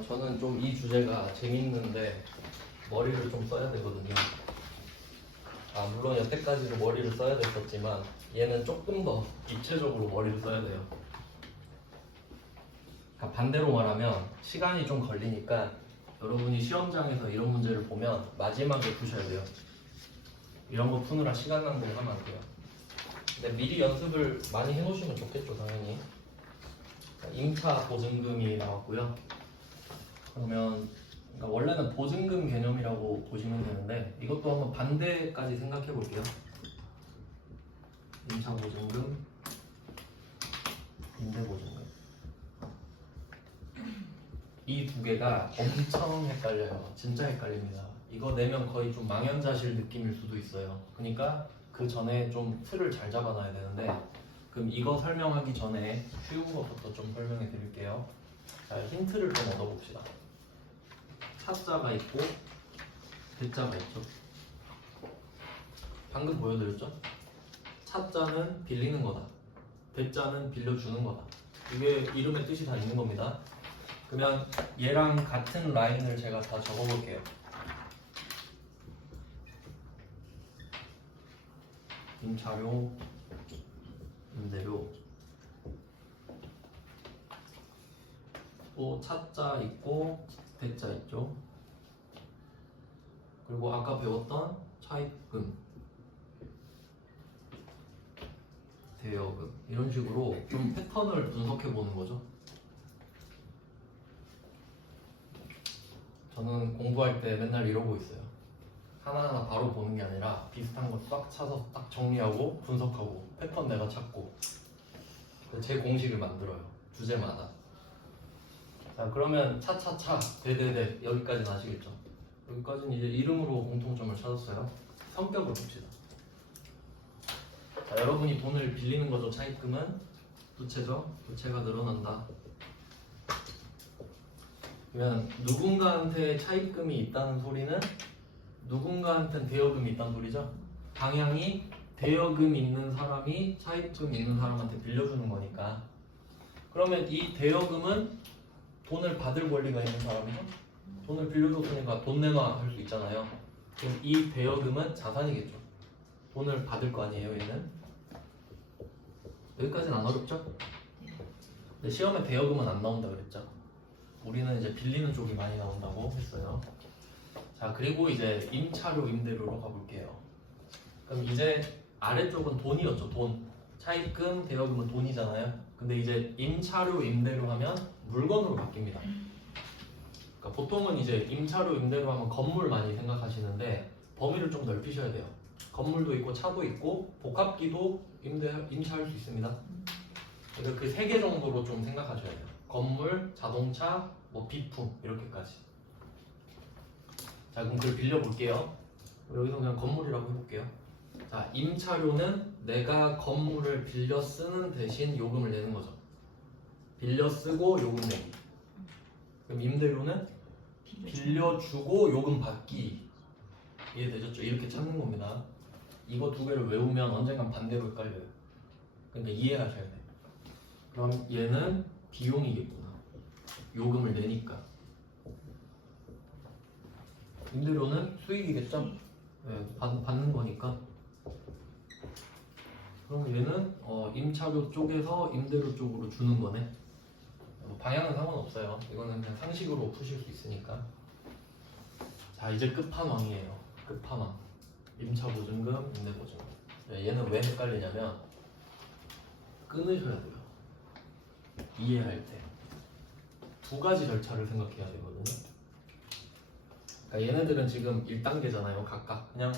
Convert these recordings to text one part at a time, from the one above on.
저는 좀 이 주제가 재밌는데 머리를 좀 써야 되거든요. 물론 여태까지도 머리를 써야 됐었지만 얘는 조금 더 입체적으로 머리를 써야 돼요. 그러니까 반대로 말하면 시간이 좀 걸리니까 여러분이 시험장에서 이런 문제를 보면 마지막에 푸셔야 돼요. 이런 거 푸느라 시간 낭비하면 안 돼요. 근데 미리 연습을 많이 해놓으시면 좋겠죠, 당연히. 임차 보증금이 나왔고요. 그러면 그러니까 원래는 보증금 개념이라고 보시면 되는데 이것도 한번 반대까지 생각해 볼게요. 임차 보증금, 임대 보증금. 이 두 개가 엄청 헷갈려요. 진짜 헷갈립니다. 이거 내면 거의 좀 망연자실 느낌일 수도 있어요. 그러니까 그 전에 좀 틀을 잘 잡아놔야 되는데, 그럼 이거 설명하기 전에 쉬운 것부터 좀 설명해 드릴게요. 자, 힌트를 좀 얻어봅시다. 차자가 있고 대자가 있죠. 방금 보여드렸죠? 차자는 빌리는 거다, 대자는 빌려주는 거다. 이게 이름의 뜻이 다 있는 겁니다. 그러면 얘랑 같은 라인을 제가 다 적어볼게요. 임차료, 임대료, 또 차자 있고 대자 있죠. 그리고 아까 배웠던 차입금, 대여금, 이런 식으로 좀 패턴을 분석해 보는 거죠. 저는 공부할 때 맨날 이러고 있어요. 하나하나 바로 보는 게 아니라 비슷한 거 싹 찾아서 딱 정리하고 분석하고 패턴 내가 찾고 제 공식을 만들어요. 주제마다. 자, 그러면 차차차 대대대 여기까지는 아시겠죠? 여기까지는 이제 이름으로 공통점을 찾았어요. 성격을 봅시다. 자, 여러분이 돈을 빌리는 거죠. 차입금은 부채죠. 부채가 늘어난다. 그러면 누군가한테 차입금이 있다는 소리는 누군가한테는 대여금이 있다는 소리죠. 방향이 대여금 있는 사람이 차입금 있는 사람한테 빌려주는 거니까. 그러면 이 대여금은 돈을 받을 권리가 있는 사람이죠. 돈을 빌려줬으니까 돈 내놔 할 수 있잖아요. 그럼 이 대여금은 자산이겠죠. 돈을 받을 거 아니에요, 얘는. 여기까지는 안 어렵죠? 근데 시험에 대여금은 안 나온다 그랬죠. 우리는 이제 빌리는 쪽이 많이 나온다고 했어요. 자, 그리고 이제 임차료, 임대료로 가볼게요. 그럼 이제 아래쪽은 돈이었죠, 돈. 차입금, 대여금은 돈이잖아요. 근데 이제 임차료, 임대료 하면 물건으로 바뀝니다. 그러니까 보통은 이제 임차료, 임대료 하면 건물 많이 생각하시는데 범위를 좀 넓히셔야 돼요. 건물도 있고 차도 있고 복합기도 임차할 수 있습니다. 그래서 그 세 개 정도로 좀 생각하셔야 돼요. 건물, 자동차, 뭐 비품 이렇게까지. 자, 그럼 그걸 빌려볼게요. 여기서 그냥 건물이라고 해볼게요. 자, 임차료는 내가 건물을 빌려 쓰는 대신 요금을 내는 거죠. 빌려 쓰고 요금 내기. 그럼 임대료는 빌려주고 요금 받기. 이해되셨죠? 이렇게 찾는 겁니다. 이거 두 개를 외우면 언젠간 반대로 헷갈려요. 그러니까 이해하셔야 돼요. 그럼 얘는 비용이겠구나. 요금을 내니까. 임대료는 수익이겠죠? 네, 받는 거니까. 그럼 얘는 임차료 쪽에서 임대료 쪽으로 주는 거네. 방향은 상관없어요. 이거는 그냥 상식으로 푸실 수 있으니까. 자, 이제 끝판왕이에요. 끝판왕. 임차보증금, 임대보증금. 얘는 왜 헷갈리냐면 끊으셔야 돼요. 이해할 때. 두 가지 절차를 생각해야 되거든요. 그러니까 얘네들은 지금 1단계잖아요. 각각. 그냥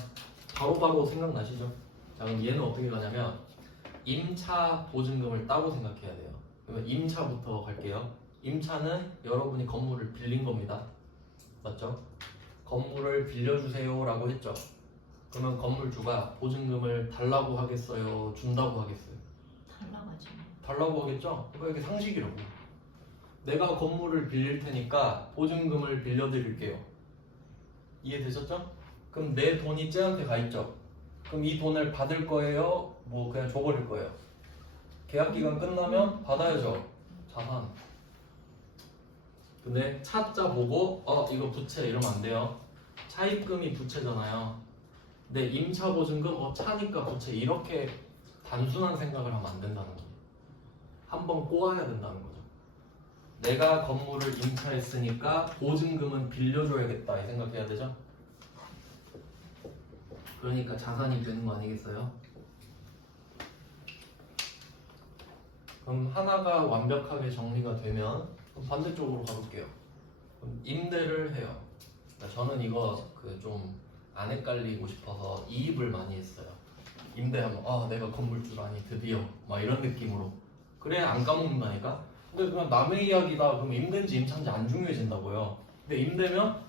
바로바로 생각나시죠? 자, 그럼 얘는 어떻게 가냐면 임차 보증금을 따로 생각해야 돼요. 그러면 임차부터 갈게요. 임차는 여러분이 건물을 빌린 겁니다. 맞죠? 건물을 빌려주세요 라고 했죠. 그러면 건물주가 보증금을 달라고 하겠어요? 준다고 하겠어요? 달라고 하죠. 달라고 하겠죠? 그러니까 이게 상식이라고. 내가 건물을 빌릴 테니까 보증금을 빌려드릴게요. 이해되셨죠? 그럼 내 돈이 쟤한테 가 있죠? 그럼 이 돈을 받을 거예요? 뭐 그냥 줘버릴 거예요? 계약기간 끝나면 받아야죠. 자산. 근데 차자 보고 이거 부채 이러면 안 돼요. 차입금이 부채잖아요. 근데 임차보증금 차니까 부채 이렇게 단순한 생각을 하면 안 된다는 거죠. 한번 꼬아야 된다는 거죠. 내가 건물을 임차했으니까 보증금은 빌려줘야겠다 이 생각해야 되죠. 그러니까 자산이 되는 거 아니겠어요? 그럼 하나가 완벽하게 정리가 되면 그럼 반대쪽으로 가볼게요. 그럼 임대를 해요. 그러니까 저는 이거 좀 안 헷갈리고 싶어서 이입을 많이 했어요. 임대하면 내가 건물주 아니 드디어 막 이런 느낌으로 그래 안 까먹는다니까. 근데 그냥 남의 이야기다 그럼 임대인지 임차인지 안 중요해진다고요. 근데 임대면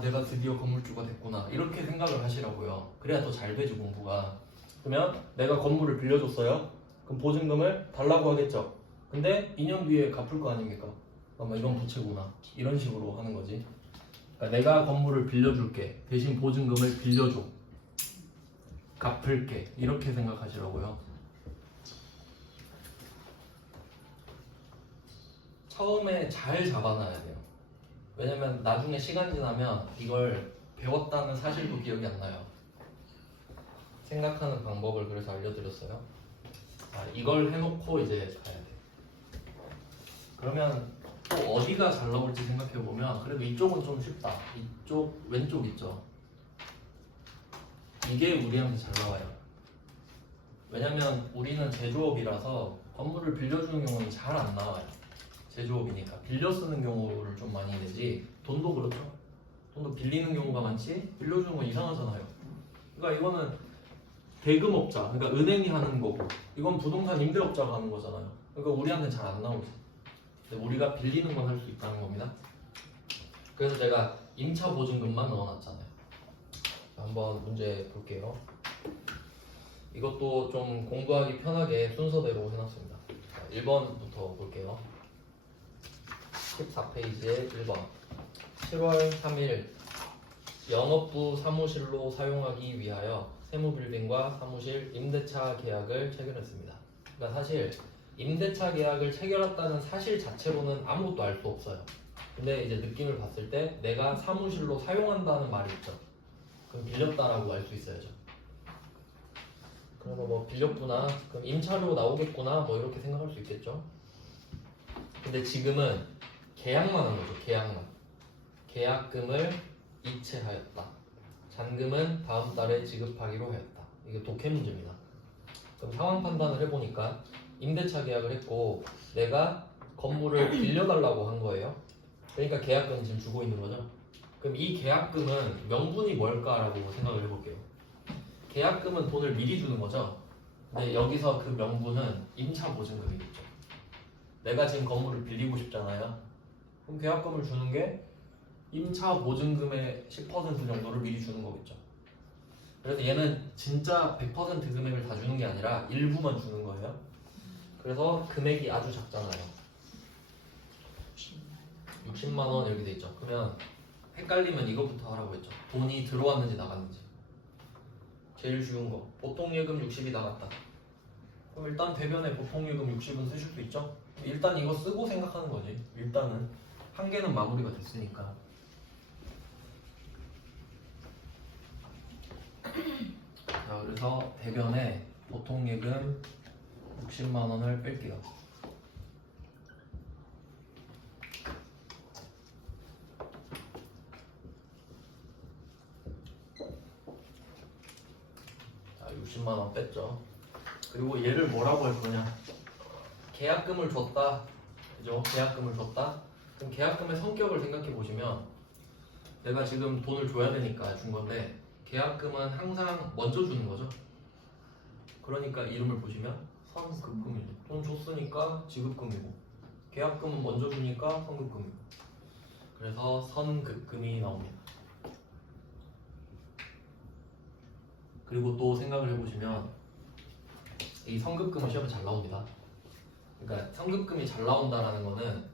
내가 드디어 건물주가 됐구나 이렇게 생각을 하시라고요. 그래야 더 잘 되지 공부가. 그러면 내가 건물을 빌려줬어요. 그럼 보증금을 달라고 하겠죠. 근데 2년 뒤에 갚을 거 아닙니까? 아마 이건 부채구나 이런 식으로 하는 거지. 그러니까 내가 건물을 빌려줄게 대신 보증금을 빌려줘 갚을게 이렇게 생각하시라고요. 처음에 잘 잡아놔야 돼요. 왜냐면 나중에 시간 지나면 이걸 배웠다는 사실도 기억이 안 나요. 생각하는 방법을 그래서 알려드렸어요. 이걸 해놓고 이제 가야 돼. 그러면 또 어디가 잘 나올지 생각해보면 그래도 이쪽은 좀 쉽다. 이쪽 왼쪽 있죠. 이게 우리한테 잘 나와요. 왜냐면 우리는 제조업이라서 건물을 빌려주는 경우는 잘 안 나와요. 제조업이니까 빌려 쓰는 경우를 좀 많이 내지. 돈도 그렇죠. 돈도 빌리는 경우가 많지 빌려주는 건 이상하잖아요. 그러니까 이거는 대금업자, 그러니까 은행이 하는 거고 이건 부동산 임대업자가 하는 거잖아요. 그러니까 우리한테는 잘 안 나오죠. 근데 우리가 빌리는 건 할 수 있다는 겁니다. 그래서 제가 임차 보증금만 넣어놨잖아요. 한번 문제 볼게요. 이것도 좀 공부하기 편하게 순서대로 해놨습니다. 1번부터 볼게요. 14페이지에 1번 7월 3일 영업부 사무실로 사용하기 위하여 세무빌딩과 사무실 임대차 계약을 체결했습니다. 그러니까 사실 임대차 계약을 체결했다는 사실 자체로는 아무것도 알 수 없어요. 근데 이제 느낌을 봤을 때 내가 사무실로 사용한다는 말이 있죠. 그럼 빌렸다라고 알 수 있어야죠. 그래서 뭐 빌렸구나, 그럼 임차료 나오겠구나, 뭐 이렇게 생각할 수 있겠죠. 근데 지금은 계약만 한 거죠. 계약금을 이체하였다. 잔금은 다음 달에 지급하기로 하였다. 이게 독해 문제입니다. 그럼 상황 판단을 해보니까 임대차 계약을 했고 내가 건물을 빌려달라고 한 거예요. 그러니까 계약금 지금 주고 있는 거죠. 그럼 이 계약금은 명분이 뭘까라고 생각을 해볼게요. 계약금은 돈을 미리 주는 거죠. 근데 여기서 그 명분은 임차 보증금이겠죠. 내가 지금 건물을 빌리고 싶잖아요. 그럼 계약금을 주는 게 임차 보증금의 10% 정도를 미리 주는 거겠죠. 그래서 얘는 진짜 100% 금액을 다 주는 게 아니라 일부만 주는 거예요. 그래서 금액이 아주 작잖아요. 60만 원 이렇게 돼 있죠. 그러면 헷갈리면 이것부터 하라고 했죠. 돈이 들어왔는지 나갔는지. 제일 쉬운 거. 보통예금 60이 나갔다. 그럼 일단 대변에 보통예금 60은 쓰실 수 있죠. 일단 이거 쓰고 생각하는 거지. 일단은 한 개는 마무리가 됐으니까. 자, 그래서 대변에 보통예금 60만 원을 뺄게요. 자, 60만 원 뺐죠. 그리고 얘를 뭐라고 할 거냐? 계약금을 줬다. 그죠? 계약금을 줬다. 그럼 계약금의 성격을 생각해 보시면 내가 지금 돈을 줘야 되니까 준 건데 계약금은 항상 먼저 주는 거죠. 그러니까 이름을 보시면 선급금이죠. 돈 줬으니까 지급금이고 계약금은 먼저 주니까 선급금이고 그래서 선급금이 나옵니다. 그리고 또 생각을 해보시면 이 선급금은 시험에 잘 나옵니다. 그러니까 선급금이 잘 나온다라는 거는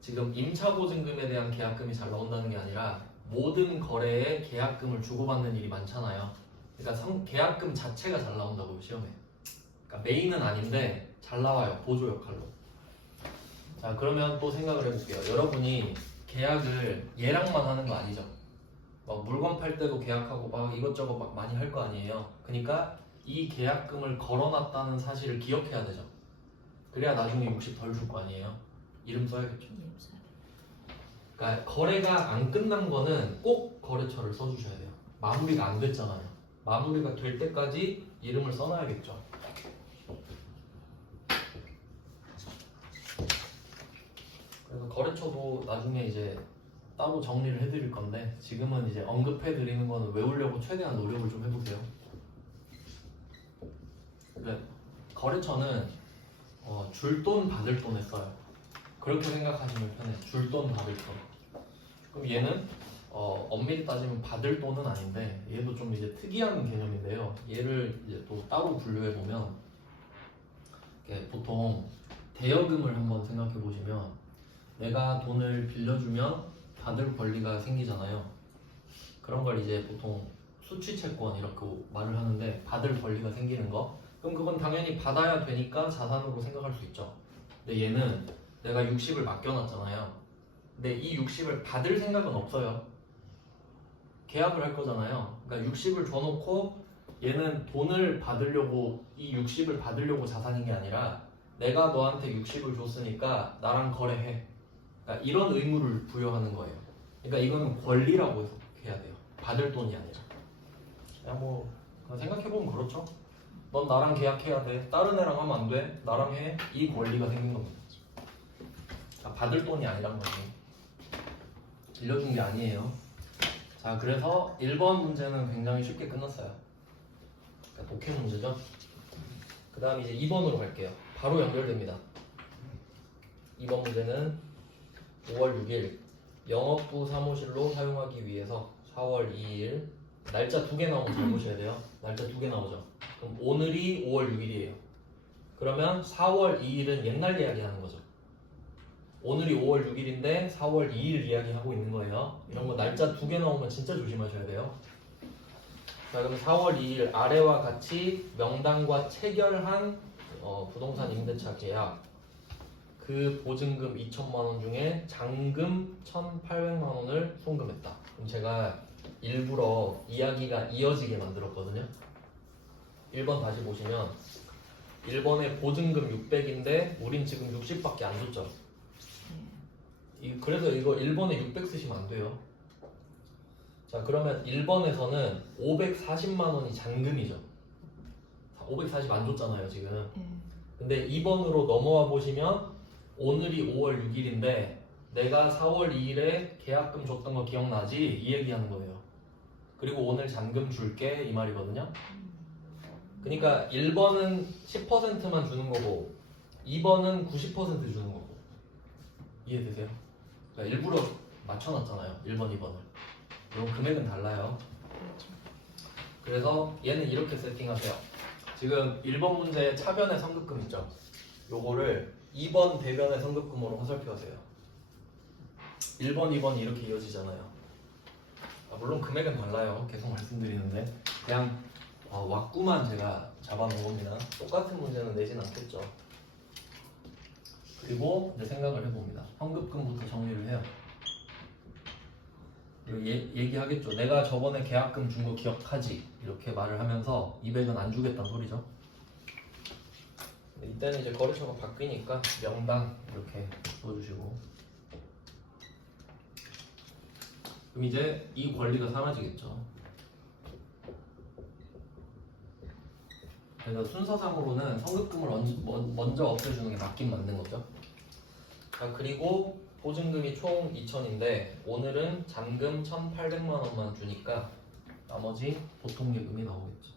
지금 임차보증금에 대한 계약금이 잘 나온다는 게 아니라 모든 거래에 계약금을 주고받는 일이 많잖아요. 그러니까 계약금 자체가 잘 나온다고요, 시험에. 그러니까 메인은 아닌데 잘 나와요, 보조 역할로. 자, 그러면 또 생각을 해볼게요. 여러분이 계약을 얘랑만 하는 거 아니죠. 막 물건 팔 때도 계약하고 막 이것저것 막 많이 할 거 아니에요. 그러니까 이 계약금을 걸어놨다는 사실을 기억해야 되죠. 그래야 나중에 60 덜 줄 거 아니에요. 이름 써야겠죠. 그러니까 거래가 안 끝난 거는 꼭 거래처를 써주셔야 돼요. 마무리가 안 됐잖아요. 마무리가 될 때까지 이름을 써놔야겠죠. 그래서 거래처도 나중에 이제 따로 정리를 해드릴 건데 지금은 이제 언급해드리는 거는 외우려고 최대한 노력을 좀 해보세요. 그래, 거래처는 줄 돈 받을 돈에 써요. 그렇게 생각하시면 편해요. 줄 돈 받을 돈. 그럼 얘는 엄밀히 따지면 받을 돈은 아닌데 얘도 좀 이제 특이한 개념인데요. 얘를 이제 또 따로 분류해 보면 보통 대여금을 한번 생각해 보시면 내가 돈을 빌려주면 받을 권리가 생기잖아요. 그런 걸 이제 보통 수취채권 이렇게 말을 하는데 받을 권리가 생기는 거. 그럼 그건 당연히 받아야 되니까 자산으로 생각할 수 있죠. 근데 얘는 내가 60을 맡겨놨잖아요. 근데 이 60을 받을 생각은 없어요. 계약을 할 거잖아요. 그러니까 60을 줘놓고 얘는 돈을 받으려고 이 60을 받으려고 자산인 게 아니라 내가 너한테 60을 줬으니까 나랑 거래해. 그러니까 이런 의무를 부여하는 거예요. 그러니까 이거는 권리라고 해야 돼요. 받을 돈이 아니라. 그냥 뭐 생각해보면 그렇죠. 넌 나랑 계약해야 돼. 다른 애랑 하면 안 돼. 나랑 해. 이 권리가 생긴 겁니다. 그러니까 받을 돈이 아니란 거지. 빌려준 게 아니에요. 자, 그래서 1번 문제는 굉장히 쉽게 끝났어요. 그러니까 독해 문제죠. 그 다음 이제 2번으로 갈게요. 바로 연결됩니다. 2번 문제는 5월 6일 영업부 사무실로 사용하기 위해서 4월 2일 날짜 2개 나오면 잘 보셔야 돼요. 날짜 2개 나오죠. 그럼 오늘이 5월 6일이에요. 그러면 4월 2일은 옛날 이야기 하는 거죠. 오늘이 5월 6일인데 4월 2일 이야기하고 있는 거예요. 이런 거 날짜 2개 나오면 진짜 조심하셔야 돼요. 자, 그럼 4월 2일 아래와 같이 명당과 체결한 부동산 임대차 계약 그 보증금 2천만 원 중에 잔금 1,800만 원을 송금했다. 그럼 제가 일부러 이야기가 이어지게 만들었거든요. 1번 다시 보시면 1번에 보증금 600인데 우린 지금 60밖에 안 줬죠. 그래서 이거 1번에 600 쓰시면 안 돼요. 자, 그러면 1번에서는 540만 원이 잔금이죠. 540 안 줬잖아요 지금. 근데 2번으로 넘어와 보시면 오늘이 5월 6일인데 내가 4월 2일에 계약금 줬던 거 기억나지? 이 얘기하는 거예요. 그리고 오늘 잔금 줄게 이 말이거든요. 그러니까 1번은 10%만 주는 거고 2번은 90% 주는 거고. 이해되세요? 그러니까 일부러 맞춰놨잖아요. 1번, 2번을. 이런 금액은 달라요. 그래서 얘는 이렇게 세팅하세요. 지금 1번 문제 차변의 선급금 있죠? 요거를 2번 대변의 선급금으로 화살표하세요. 1번, 2번이 이렇게 이어지잖아요. 물론 금액은 달라요. 계속 말씀드리는데 그냥 왁구만 제가 잡아놓은 겁니다. 똑같은 문제는 내진 않겠죠. 그리고 이제 생각을 해봅니다. 선급금부터 정리를 해요. 얘기하겠죠. 내가 저번에 계약금 준 거 기억하지? 이렇게 말을 하면서 200은 안 주겠다는 소리죠. 이때는 이제 거래처가 바뀌니까 명당 이렇게 넣어주시고, 그럼 이제 이 권리가 사라지겠죠. 그래서 순서상으로는 선급금을 먼저 없애주는 게 맞긴 맞는 거죠. 자, 그리고 보증금이 총 2천인데 오늘은 잔금 1,800만 원만 주니까 나머지 보통예금이 나오겠죠.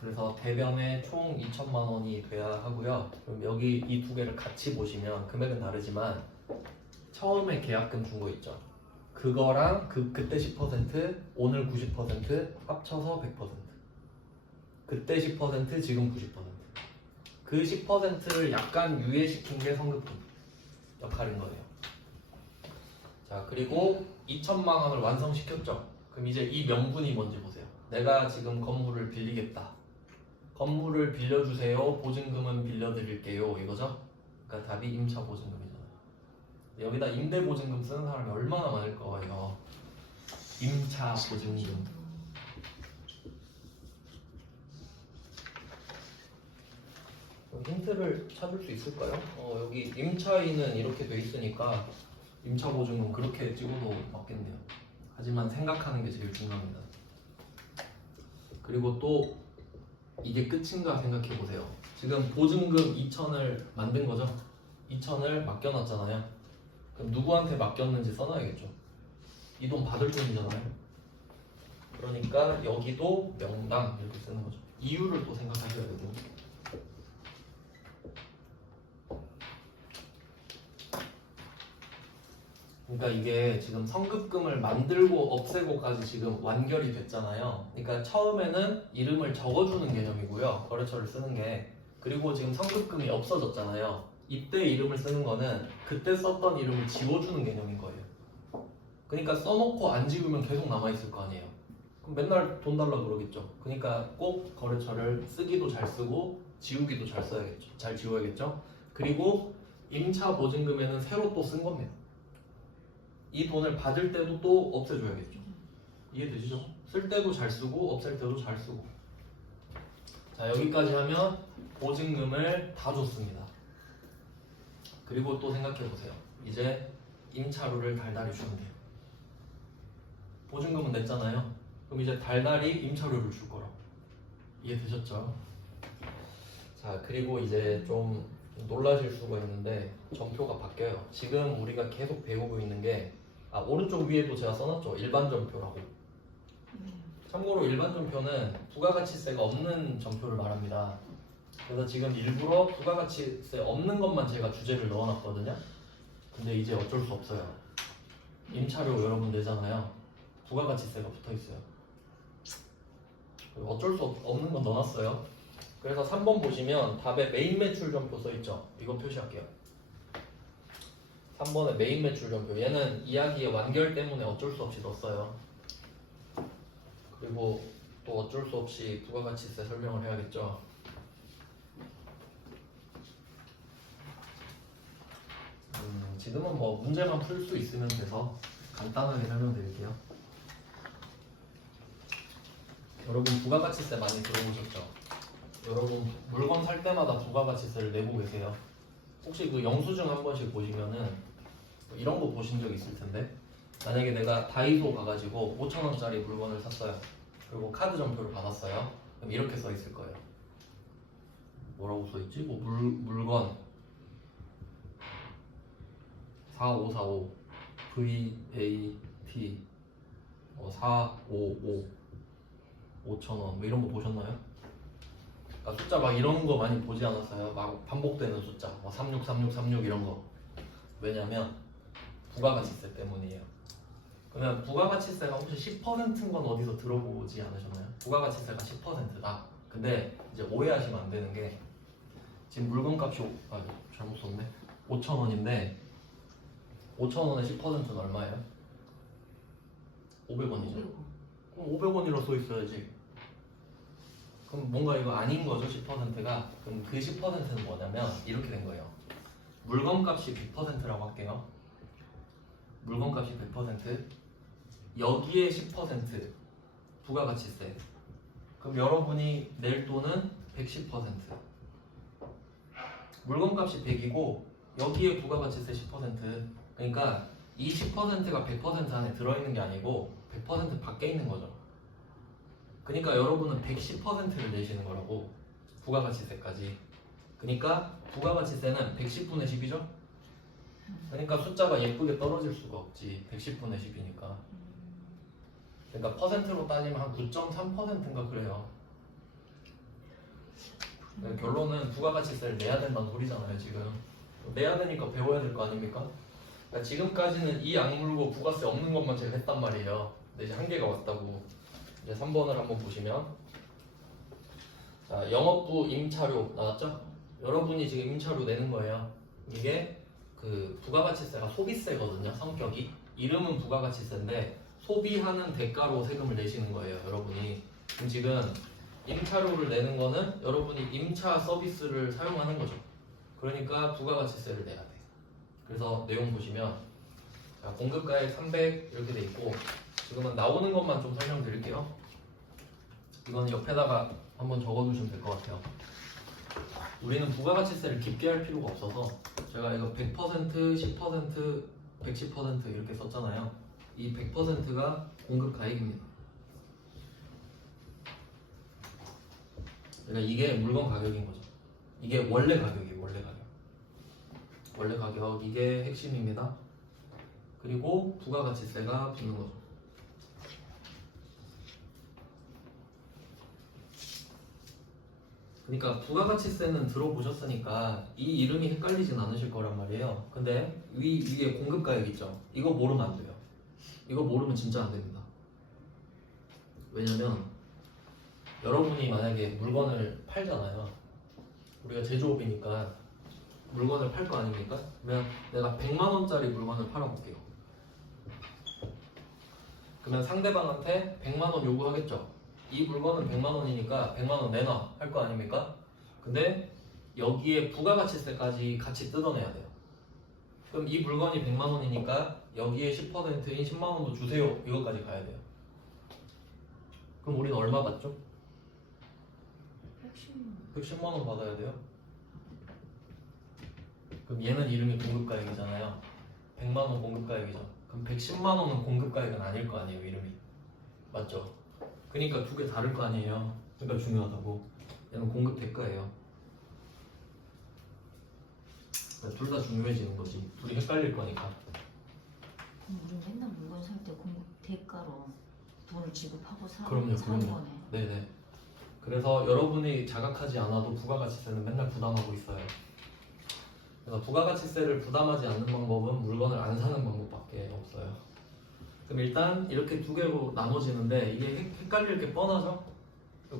그래서 대변에 총 2천만 원이 돼야 하고요. 그럼 여기 이 두 개를 같이 보시면 금액은 다르지만 처음에 계약금 준 거 있죠. 그거랑 그때 10%, 오늘 90% 합쳐서 100%. 그때 10%, 지금 90%. 그 10%를 약간 유예시킨 게 선급금 역할인 거예요. 자, 그리고 2천만 원을 완성시켰죠. 그럼 이제 이 명분이 뭔지 보세요. 내가 지금 건물을 빌리겠다. 건물을 빌려주세요. 보증금은 빌려드릴게요. 이거죠? 그러니까 답이 임차 보증금이잖아요. 여기다 임대 보증금 쓰는 사람이 얼마나 많을 거예요. 임차 보증금. 힌트를 찾을 수 있을까요? 여기 임차인은 이렇게 돼 있으니까 임차 보증금 그렇게 찍어도 맞겠네요. 하지만 생각하는 게 제일 중요합니다. 그리고 또 이게 끝인가 생각해 보세요. 지금 보증금 2천을 만든 거죠. 2천을 맡겨놨잖아요. 그럼 누구한테 맡겼는지 써놔야겠죠. 이 돈 받을 돈이잖아요. 그러니까 여기도 명당 이렇게 쓰는 거죠. 이유를 또 생각하셔야 되고. 그러니까 이게 지금 성급금을 만들고 없애고까지 지금 완결이 됐잖아요. 그러니까 처음에는 이름을 적어주는 개념이고요. 거래처를 쓰는 게. 그리고 지금 성급금이 없어졌잖아요. 이때 이름을 쓰는 거는 그때 썼던 이름을 지워주는 개념인 거예요. 그러니까 써놓고 안 지우면 계속 남아있을 거 아니에요. 그럼 맨날 돈 달라 그러겠죠. 그러니까 꼭 거래처를 쓰기도 잘 쓰고 지우기도 잘 써야겠죠. 잘 지워야겠죠. 그리고 임차 보증금에는 새로 또 쓴 겁니다. 이 돈을 받을 때도 또 없애줘야겠죠. 이해되시죠? 쓸 때도 잘 쓰고 없앨 때도 잘 쓰고. 자, 여기까지 하면 보증금을 다 줬습니다. 그리고 또 생각해보세요. 이제 임차료를 달달이 주면 돼요. 보증금은 냈잖아요. 그럼 이제 달달이 임차료를 줄 거라고. 이해되셨죠? 자, 그리고 이제 좀 놀라실 수가 있는데 전표가 바뀌어요. 지금 우리가 계속 배우고 있는 게 오른쪽 위에도 제가 써놨죠. 일반 전표라고. 참고로 일반 전표는 부가가치세가 없는 전표를 말합니다. 그래서 지금 일부러 부가가치세 없는 것만 제가 주제를 넣어놨거든요. 근데 이제 어쩔 수 없어요. 임차료 여러분 내잖아요. 부가가치세가 붙어있어요. 어쩔 수 없는 건 넣어놨어요. 그래서 3번 보시면 답에 메인 매출 전표 써있죠. 이거 표시할게요. 3번에 메인 매출 전표. 얘는 이야기의 완결 때문에 어쩔 수 없이 넣었어요. 그리고 또 어쩔 수 없이 부가가치세 설명을 해야겠죠. 지금은 뭐 문제만 풀 수 있으면 돼서 간단하게 설명드릴게요. 여러분 부가가치세 많이 들어보셨죠? 여러분 물건 살 때마다 부가가치세를 내고 계세요. 혹시 그 영수증 한 번씩 보시면은 이런 거 보신 적 있을 텐데, 만약에 내가 다이소 가가지고 5,000원짜리 물건을 샀어요. 그리고 카드 전표를 받았어요. 그럼 이렇게 써 있을 거예요. 뭐라고 써 있지? 뭐 물건 4545 VAT 455 5,000원 뭐 이런 거 보셨나요? 그러니까 숫자 막 이런 거 많이 보지 않았어요? 막 반복되는 숫자, 뭐 363636 이런 거. 왜냐면 부가가치세 때문이에요. 그러면 부가가치세가 혹시 10%인 건 어디서 들어보지 않으셨나요? 부가가치세가 10%다. 근데 이제 오해하시면 안 되는 게, 지금 물건값이 잘못 썼네. 5,000원인데 5,000원에 10%는 얼마예요? 500원이죠. 그럼 500원이라고 써 있어야지. 그럼 뭔가 이거 아닌 거죠, 10%가. 그럼 그 10%는 뭐냐면 이렇게 된 거예요. 물건값이 100%라고 할게요. 물건값이 100%, 여기에 10% 부가가치세. 그럼 여러분이 낼 돈은 110%. 물건값이 100이고 여기에 부가가치세 10%. 그러니까 이 10%가 100% 안에 들어있는 게 아니고 100% 밖에 있는 거죠. 그러니까 여러분은 110%를 내시는 거라고, 부가가치세까지. 그러니까 부가가치세는 110분의 10이죠? 그러니까 숫자가 예쁘게 떨어질 수가 없지. 110분의 10이니까. 그러니까 퍼센트로 따지면 한 9.3%인가 그래요. 그러니까 결론은 부가가치세를 내야 된다는 소리잖아요. 지금 내야 되니까 배워야 될 거 아닙니까? 그러니까 지금까지는 이 악물고 부가세 없는 것만 제가 했단 말이에요. 근데 이제 한계가 왔다고. 이제 3번을 한번 보시면, 자, 영업부 임차료 나왔죠? 여러분이 지금 임차료 내는 거예요. 이게 그 부가가치세가 소비세거든요. 성격이 이름은 부가가치세인데 소비하는 대가로 세금을 내시는 거예요, 여러분이. 그럼 지금 임차료를 내는 거는 여러분이 임차 서비스를 사용하는 거죠. 그러니까 부가가치세를 내야 돼. 그래서 내용 보시면 자, 공급가액 300 이렇게 돼 있고 지금은 나오는 것만 좀 설명드릴게요. 이거는 옆에다가 한번 적어두시면 될 것 같아요. 우리는 부가가치세를 깊게 할 필요가 없어서 제가 이거 100%, 10%, 110% 이렇게 썼잖아요. 이 100%가 공급가액입니다. 그러니까 이게 물건 가격인 거죠. 이게 원래 가격이에요. 원래 가격. 원래 가격 이게 핵심입니다. 그리고 부가가치세가 붙는 거죠. 그러니까 부가가치세는 들어보셨으니까 이 이름이 헷갈리진 않으실 거란 말이에요. 근데 위에 공급가액 있죠. 이거 모르면 안 돼요. 이거 모르면 진짜 안 됩니다. 왜냐면 여러분이 만약에 물건을 팔잖아요. 우리가 제조업이니까 물건을 팔 거 아닙니까? 그러면 내가 100만 원짜리 물건을 팔아볼게요. 그러면 상대방한테 100만 원 요구하겠죠. 이 물건은 100만 원이니까 100만 원 내놔 할 거 아닙니까? 근데 여기에 부가가치세까지 같이 뜯어내야 돼요. 그럼 이 물건이 100만 원이니까 여기에 10%인 10만 원도 주세요. 이거까지 가야 돼요. 그럼 우리는 얼마 받죠? 110만 원 받아야 돼요. 그럼 얘는 이름이 공급가액이잖아요. 100만 원 공급가액이죠. 그럼 110만 원은 공급가액은 아닐 거 아니에요, 이름이. 맞죠? 그러니까 두 개 다를 거 아니에요. 그러니까 중요하다고. 얘는 공급 대가예요. 둘 다 중요해지는 거지. 둘이 헷갈릴 거니까. 우리 맨날 물건 살 때 공급 대가로 돈을 지급하고 그럼요, 사는 그럼요. 거네. 네네. 그래서 여러분이 자각하지 않아도 부가가치세는 맨날 부담하고 있어요. 그래서 부가가치세를 부담하지 않는 방법은 물건을 안 사는 방법밖에 없어요. 그럼 일단 이렇게 두 개로 나눠지는데 이게 헷갈릴 게 뻔하죠?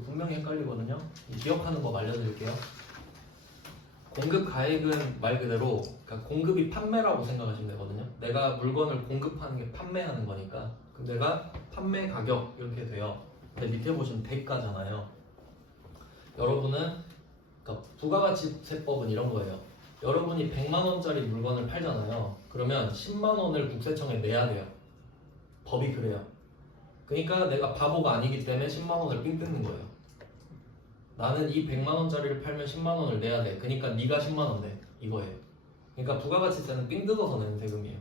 분명히 헷갈리거든요. 기억하는 법 알려드릴게요. 공급 가액은 말 그대로 그러니까 공급이 판매라고 생각하시면 되거든요. 내가 물건을 공급하는 게 판매하는 거니까. 그럼 내가 판매 가격 이렇게 돼요. 근데 밑에 보시면 대가잖아요. 여러분은 그러니까 부가가치세법은 이런 거예요. 여러분이 100만 원짜리 물건을 팔잖아요. 그러면 10만 원을 국세청에 내야 돼요. 법이 그래요. 그러니까 내가 바보가 아니기 때문에 10만 원을 삥 뜯는 거예요. 나는 이 100만 원짜리를 팔면 10만 원을 내야 돼. 그러니까 네가 10만 원 내. 이거예요. 그러니까 부가가치세는 삥 뜯어서 내는 세금이에요.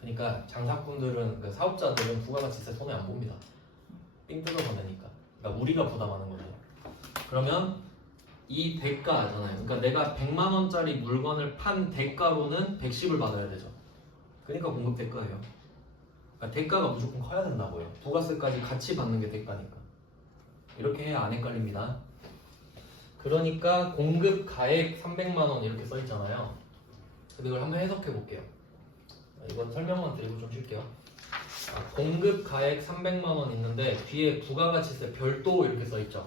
그러니까 장사꾼들은 그러니까 사업자들은 부가가치세 손해 안 봅니다. 삥 뜯어서 내니까. 그러니까 우리가 부담하는 거죠. 그러면 이 대가잖아요. 그러니까 내가 100만 원짜리 물건을 판 대가로는 110을 받아야 되죠. 그러니까 공급 대가예요. 그러니까 대가가 무조건 커야 된다고요. 부가세까지 같이 받는 게 대가니까. 이렇게 해야 안 헷갈립니다. 그러니까 공급 가액 300만 원 이렇게 써 있잖아요. 이걸 한번 해석해 볼게요. 이건 설명만 드리고 좀 쉴게요. 공급 가액 300만 원 있는데 뒤에 부가가치세 별도 이렇게 써 있죠.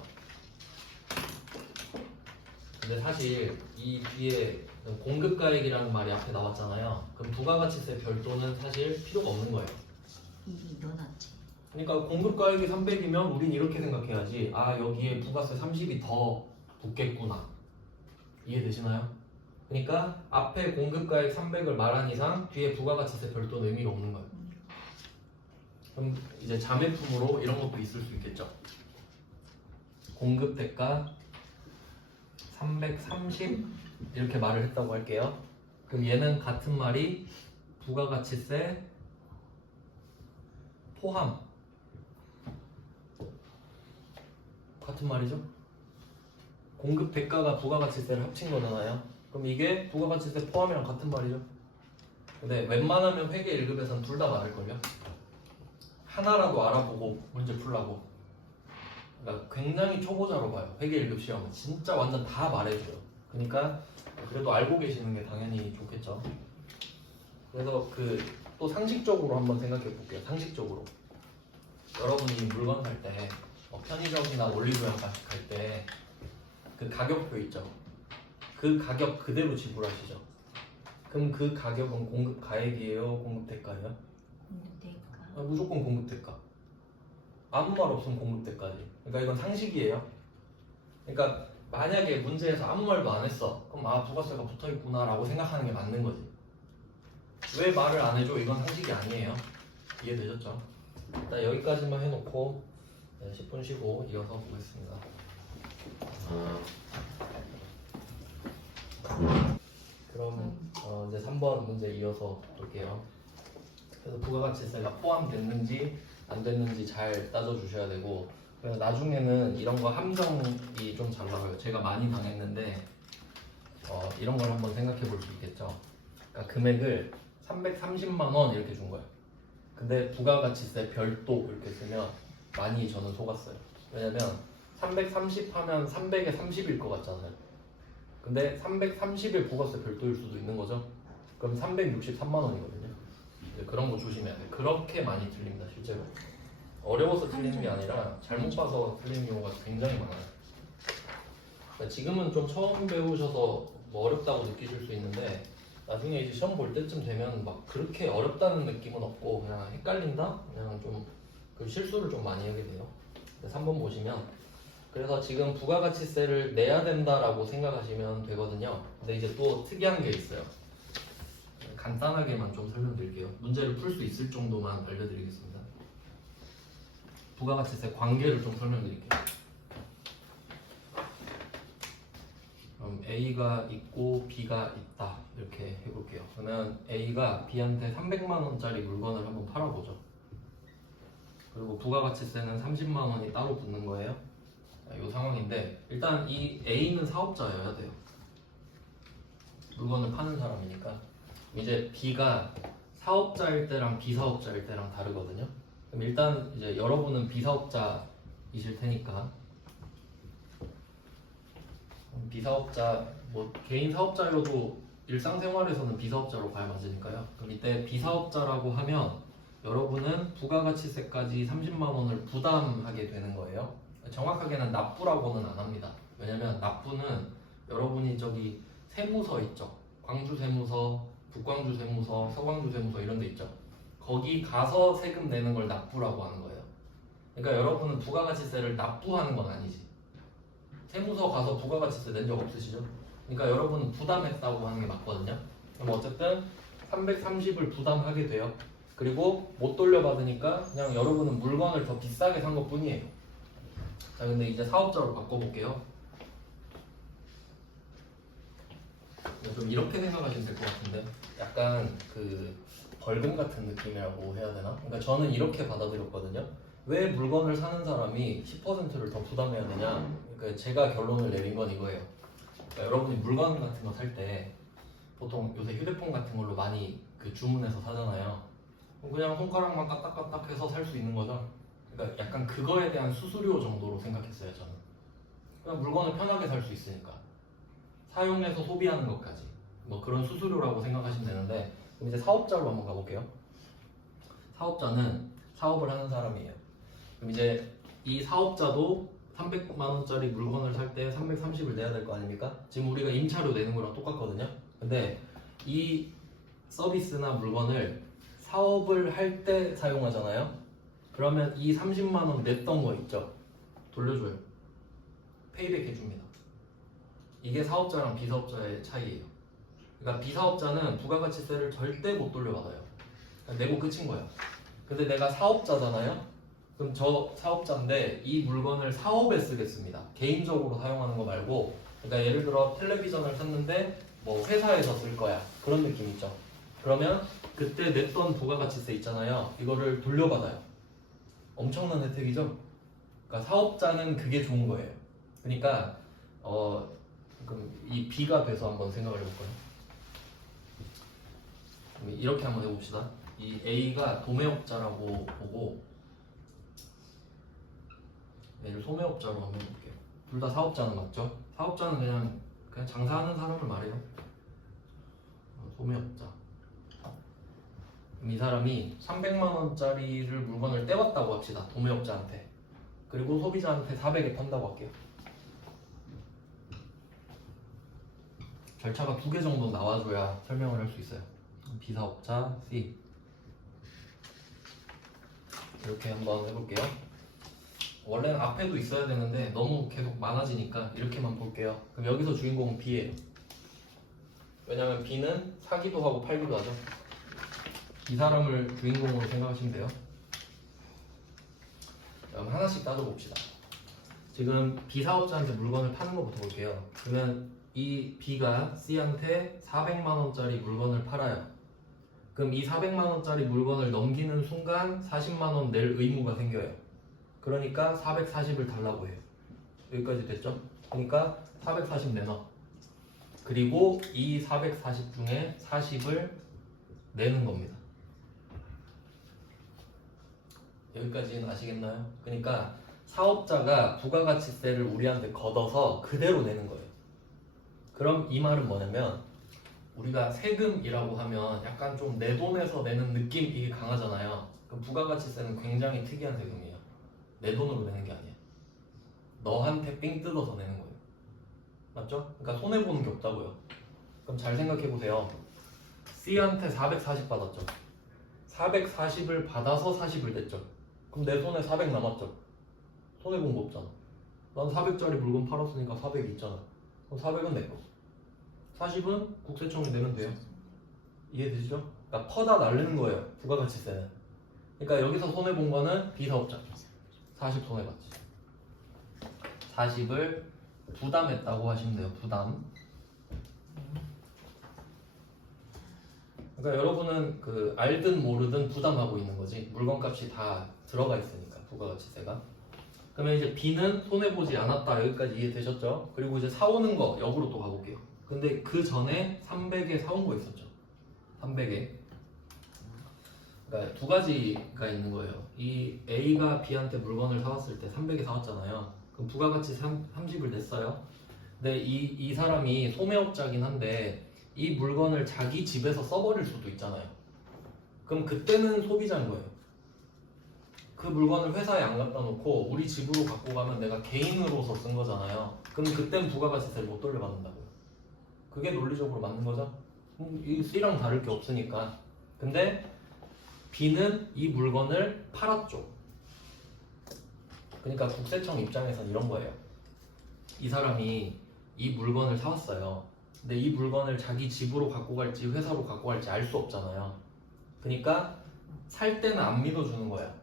근데 사실 이 뒤에 공급가액이라는 말이 앞에 나왔잖아요. 그럼 부가가치세 별도는 사실 필요가 없는 거예요. 이게 넣어놨지. 그러니까 공급가액이 300이면 우린 이렇게 생각해야지. 아, 여기에 부가세 30이 더 붙겠구나. 이해되시나요? 그러니까 앞에 공급가액 300을 말한 이상 뒤에 부가가치세 별도는 의미가 없는 거예요. 그럼 이제 자매품으로 이런 것도 있을 수 있겠죠. 공급대가 330 이렇게 말을 했다고 할게요. 그럼 얘는 같은 말이 부가가치세 포함 같은 말이죠. 공급 대가가 부가가치세를 합친 거잖아요. 그럼 이게 부가가치세 포함이랑 같은 말이죠. 근데 웬만하면 회계 1급에서는 둘 다 말할걸요. 하나라도 알아보고 문제 풀라고. 그러니까 굉장히 초보자로 봐요. 회계 1급 시험은 진짜 완전 다 말해줘요. 그러니까 그래도 알고 계시는 게 당연히 좋겠죠. 그래서 또 상식적으로 한번 생각해 볼게요. 상식적으로 여러분이 물건 살 때 편의점이나 올리브영 갈 때 그 가격표 있죠. 그 가격 그대로 지불하시죠. 그럼 그 가격은 공급 가액이에요? 공급 대가예요? 공급 대가. 무조건 공급 대가. 아무 말 없으면 공급 대가지. 그러니까 이건 상식이에요. 그러니까 만약에 문제에서 아무 말도 안 했어. 그럼 부가세가 붙어 있구나 라고 생각하는 게 맞는 거지. 왜 말을 안 해줘? 이건 상식이 아니에요. 이해되셨죠? 일단 여기까지만 해놓고 10분 쉬고 이어서 보겠습니다. 그럼 이제 3번 문제 이어서 볼게요. 그래서 부가가치세가 포함됐는지 안 됐는지 잘 따져주셔야 되고, 그래서 나중에는 이런 거 함정이 좀 잘 나와요. 제가 많이 당했는데 이런 걸 한번 생각해 볼 수 있겠죠. 그러니까 금액을 330만 원 이렇게 준 거예요. 근데 부가가치세 별도 이렇게 쓰면 많이 저는 속았어요. 왜냐면 330 하면 300에 30일 것 같잖아요. 근데 330일 부가세 별도일 수도 있는 거죠. 그럼 363만 원이거든요. 그런 거 조심해야 돼. 그렇게 많이 틀립니다, 실제로. 어려워서 틀리는 게 아니라 잘못 봐서 틀리는 경우가 굉장히 많아요. 그러니까 지금은 좀 처음 배우셔서 뭐 어렵다고 느끼실 수 있는데, 나중에 이제 시험 볼 때쯤 되면 막 그렇게 어렵다는 느낌은 없고 그냥 헷갈린다? 그냥 좀 그 실수를 좀 많이 하게 돼요. 그래서 한번 보시면, 그래서 지금 부가가치세를 내야 된다라고 생각하시면 되거든요. 근데 이제 또 특이한 게 있어요. 간단하게만 좀 설명드릴게요. 문제를 풀 수 있을 정도만 알려드리겠습니다. 부가가치세 관계를 좀 설명드릴게요. 그럼 A가 있고 B가 있다 이렇게 해볼게요. 그러면 A가 B한테 300만 원짜리 물건을 한번 팔아보죠. 그리고 부가가치세는 30만 원이 따로 붙는 거예요. 이 상황인데, 일단 이 A는 사업자여야 돼요. 물건을 파는 사람이니까. 이제 B가 사업자일 때랑 비사업자일 때랑 다르거든요. 그럼 일단 이제 여러분은 비사업자이실 테니까, 비사업자, 뭐 개인 사업자여도 일상생활에서는 비사업자로 봐야 맞으니까요. 그럼 이때 비사업자라고 하면 여러분은 부가가치세까지 30만 원을 부담하게 되는 거예요. 정확하게는 납부라고는 안 합니다. 왜냐면 납부는 여러분이 저기 세무서 있죠. 광주 세무서, 북광주 세무서, 서광주 세무서 이런 데 있죠. 거기 가서 세금 내는 걸 납부라고 하는 거예요. 그러니까 여러분은 부가가치세를 납부하는 건 아니지. 세무서 가서 부가가치세 낸 적 없으시죠? 그러니까 여러분은 부담했다고 하는 게 맞거든요. 그럼 어쨌든 330을 부담하게 돼요. 그리고 못 돌려받으니까 그냥 여러분은 물건을 더 비싸게 산 것 뿐이에요. 자, 근데 이제 사업자로 바꿔볼게요. 좀 이렇게 생각하시면 될 것 같은데, 약간 그 벌금 같은 느낌이라고 해야 되나? 그러니까 저는 이렇게 받아들였거든요. 왜 물건을 사는 사람이 10%를 더 부담해야 되냐? 그러니까 제가 결론을 내린 건 이거예요. 그러니까 여러분이 물건 같은 거 살 때 보통 요새 휴대폰 같은 걸로 많이 그 주문해서 사잖아요. 그냥 손가락만 까딱까딱 해서 살 수 있는 거죠. 그러니까 약간 그거에 대한 수수료 정도로 생각했어요, 저는. 그냥 물건을 편하게 살 수 있으니까. 사용해서 소비하는 것까지. 뭐 그런 수수료라고 생각하시면 되는데, 그럼 이제 사업자로 한번 가볼게요. 사업자는 사업을 하는 사람이에요. 그럼 이제 이 사업자도 300만 원짜리 물건을 살 때 330을 내야 될 거 아닙니까? 지금 우리가 임차료 내는 거랑 똑같거든요. 근데 이 서비스나 물건을 사업을 할 때 사용하잖아요. 그러면 이 30만 원 냈던 거 있죠? 돌려줘요. 페이백 해줍니다. 이게 사업자랑 비사업자의 차이예요. 그러니까 비사업자는 부가가치세를 절대 못 돌려받아요. 그러니까 내고 끝인 거야. 근데 내가 사업자잖아요. 그럼 저 사업자인데 이 물건을 사업에 쓰겠습니다. 개인적으로 사용하는 거 말고, 그러니까 예를 들어 텔레비전을 샀는데 뭐 회사에서 쓸 거야. 그런 느낌 있죠. 그러면 그때 냈던 부가가치세 있잖아요. 이거를 돌려받아요. 엄청난 혜택이죠. 그러니까 사업자는 그게 좋은 거예요. 그러니까 그럼 이 B가 돼서 한번 생각을 해볼까요? 이렇게 한번 해봅시다. 이 A가 도매업자라고 보고 얘를 소매업자로 한번 해볼게요. 둘 다 사업자는 맞죠? 사업자는 그냥 장사하는 사람을 말해요. 소매업자. 이 사람이 300만 원짜리를 물건을 떼왔다고 합시다. 도매업자한테. 그리고 소비자한테 400에 판다고 할게요. 절차가 2개 정도 나와줘야 설명을 할 수 있어요. B사업자 C 이렇게 한번 해볼게요. 원래는 앞에도 있어야 되는데 너무 계속 많아지니까 이렇게만 볼게요. 그럼 여기서 주인공은 B예요. 왜냐면 B는 사기도 하고 팔기도 하죠. 이 사람을 주인공으로 생각하시면 돼요. 그럼 하나씩 따져봅시다. 지금 B 사업자한테 물건을 파는 것부터 볼게요. 그러면 이 B가 C한테 400만 원짜리 물건을 팔아요. 그럼 이 400만 원짜리 물건을 넘기는 순간 40만 원 낼 의무가 생겨요. 그러니까 440을 달라고 해요. 여기까지 됐죠? 그러니까 440 내놔. 그리고 이 440 중에 40을 내는 겁니다. 여기까지는 아시겠나요? 그러니까 사업자가 부가가치세를 우리한테 걷어서 그대로 내는 거예요. 그럼 이 말은 뭐냐면 우리가 세금이라고 하면 약간 좀 내 돈에서 내는 느낌이 강하잖아요. 그럼 부가가치세는 굉장히 특이한 세금이에요. 내 돈으로 내는 게 아니에요. 너한테 삥 뜯어서 내는 거예요. 맞죠? 그러니까 손해보는 게 없다고요. 그럼 잘 생각해보세요. C한테 440 받았죠. 440을 받아서 40을 냈죠. 그럼 내 손에 400 남았죠. 손해본 거 없잖아. 난 400짜리 물건 팔았으니까 400 있잖아. 그럼 400은 내 거. 40은 국세청에 내면 돼요. 이해되시죠? 그러니까 퍼다 날리는 거예요. 부가가치세는. 그러니까 여기서 손해본 거는 B사업자. 40 손해봤지. 40을 부담했다고 하시면 돼요. 부담. 그러니까 여러분은 그 알든 모르든 부담하고 있는 거지. 물건값이 다 들어가 있으니까 부가가치세가. 그러면 이제 B는 손해보지 않았다. 여기까지 이해되셨죠? 그리고 이제 사오는 거 역으로 또 가볼게요. 근데 그 전에 300에 사온 거 있었죠. 300에. 그러니까 두 가지가 있는 거예요. 이 A가 B한테 물건을 사왔을 때 300에 사왔잖아요. 그럼 부가가치 30을 냈어요. 근데 이 사람이 소매업자긴 한데 이 물건을 자기 집에서 써버릴 수도 있잖아요. 그럼 그때는 소비자인 거예요. 그 물건을 회사에 안 갖다 놓고 우리 집으로 갖고 가면 내가 개인으로서 쓴 거잖아요. 그럼 그땐 부가가치세를 못 돌려받는다고요. 그게 논리적으로 맞는 거죠? 이 C랑 다를 게 없으니까. 근데 B는 이 물건을 팔았죠. 그러니까 국세청 입장에서는 이런 거예요. 이 사람이 이 물건을 사왔어요. 근데 이 물건을 자기 집으로 갖고 갈지 회사로 갖고 갈지 알 수 없잖아요. 그러니까 살 때는 안 믿어주는 거야.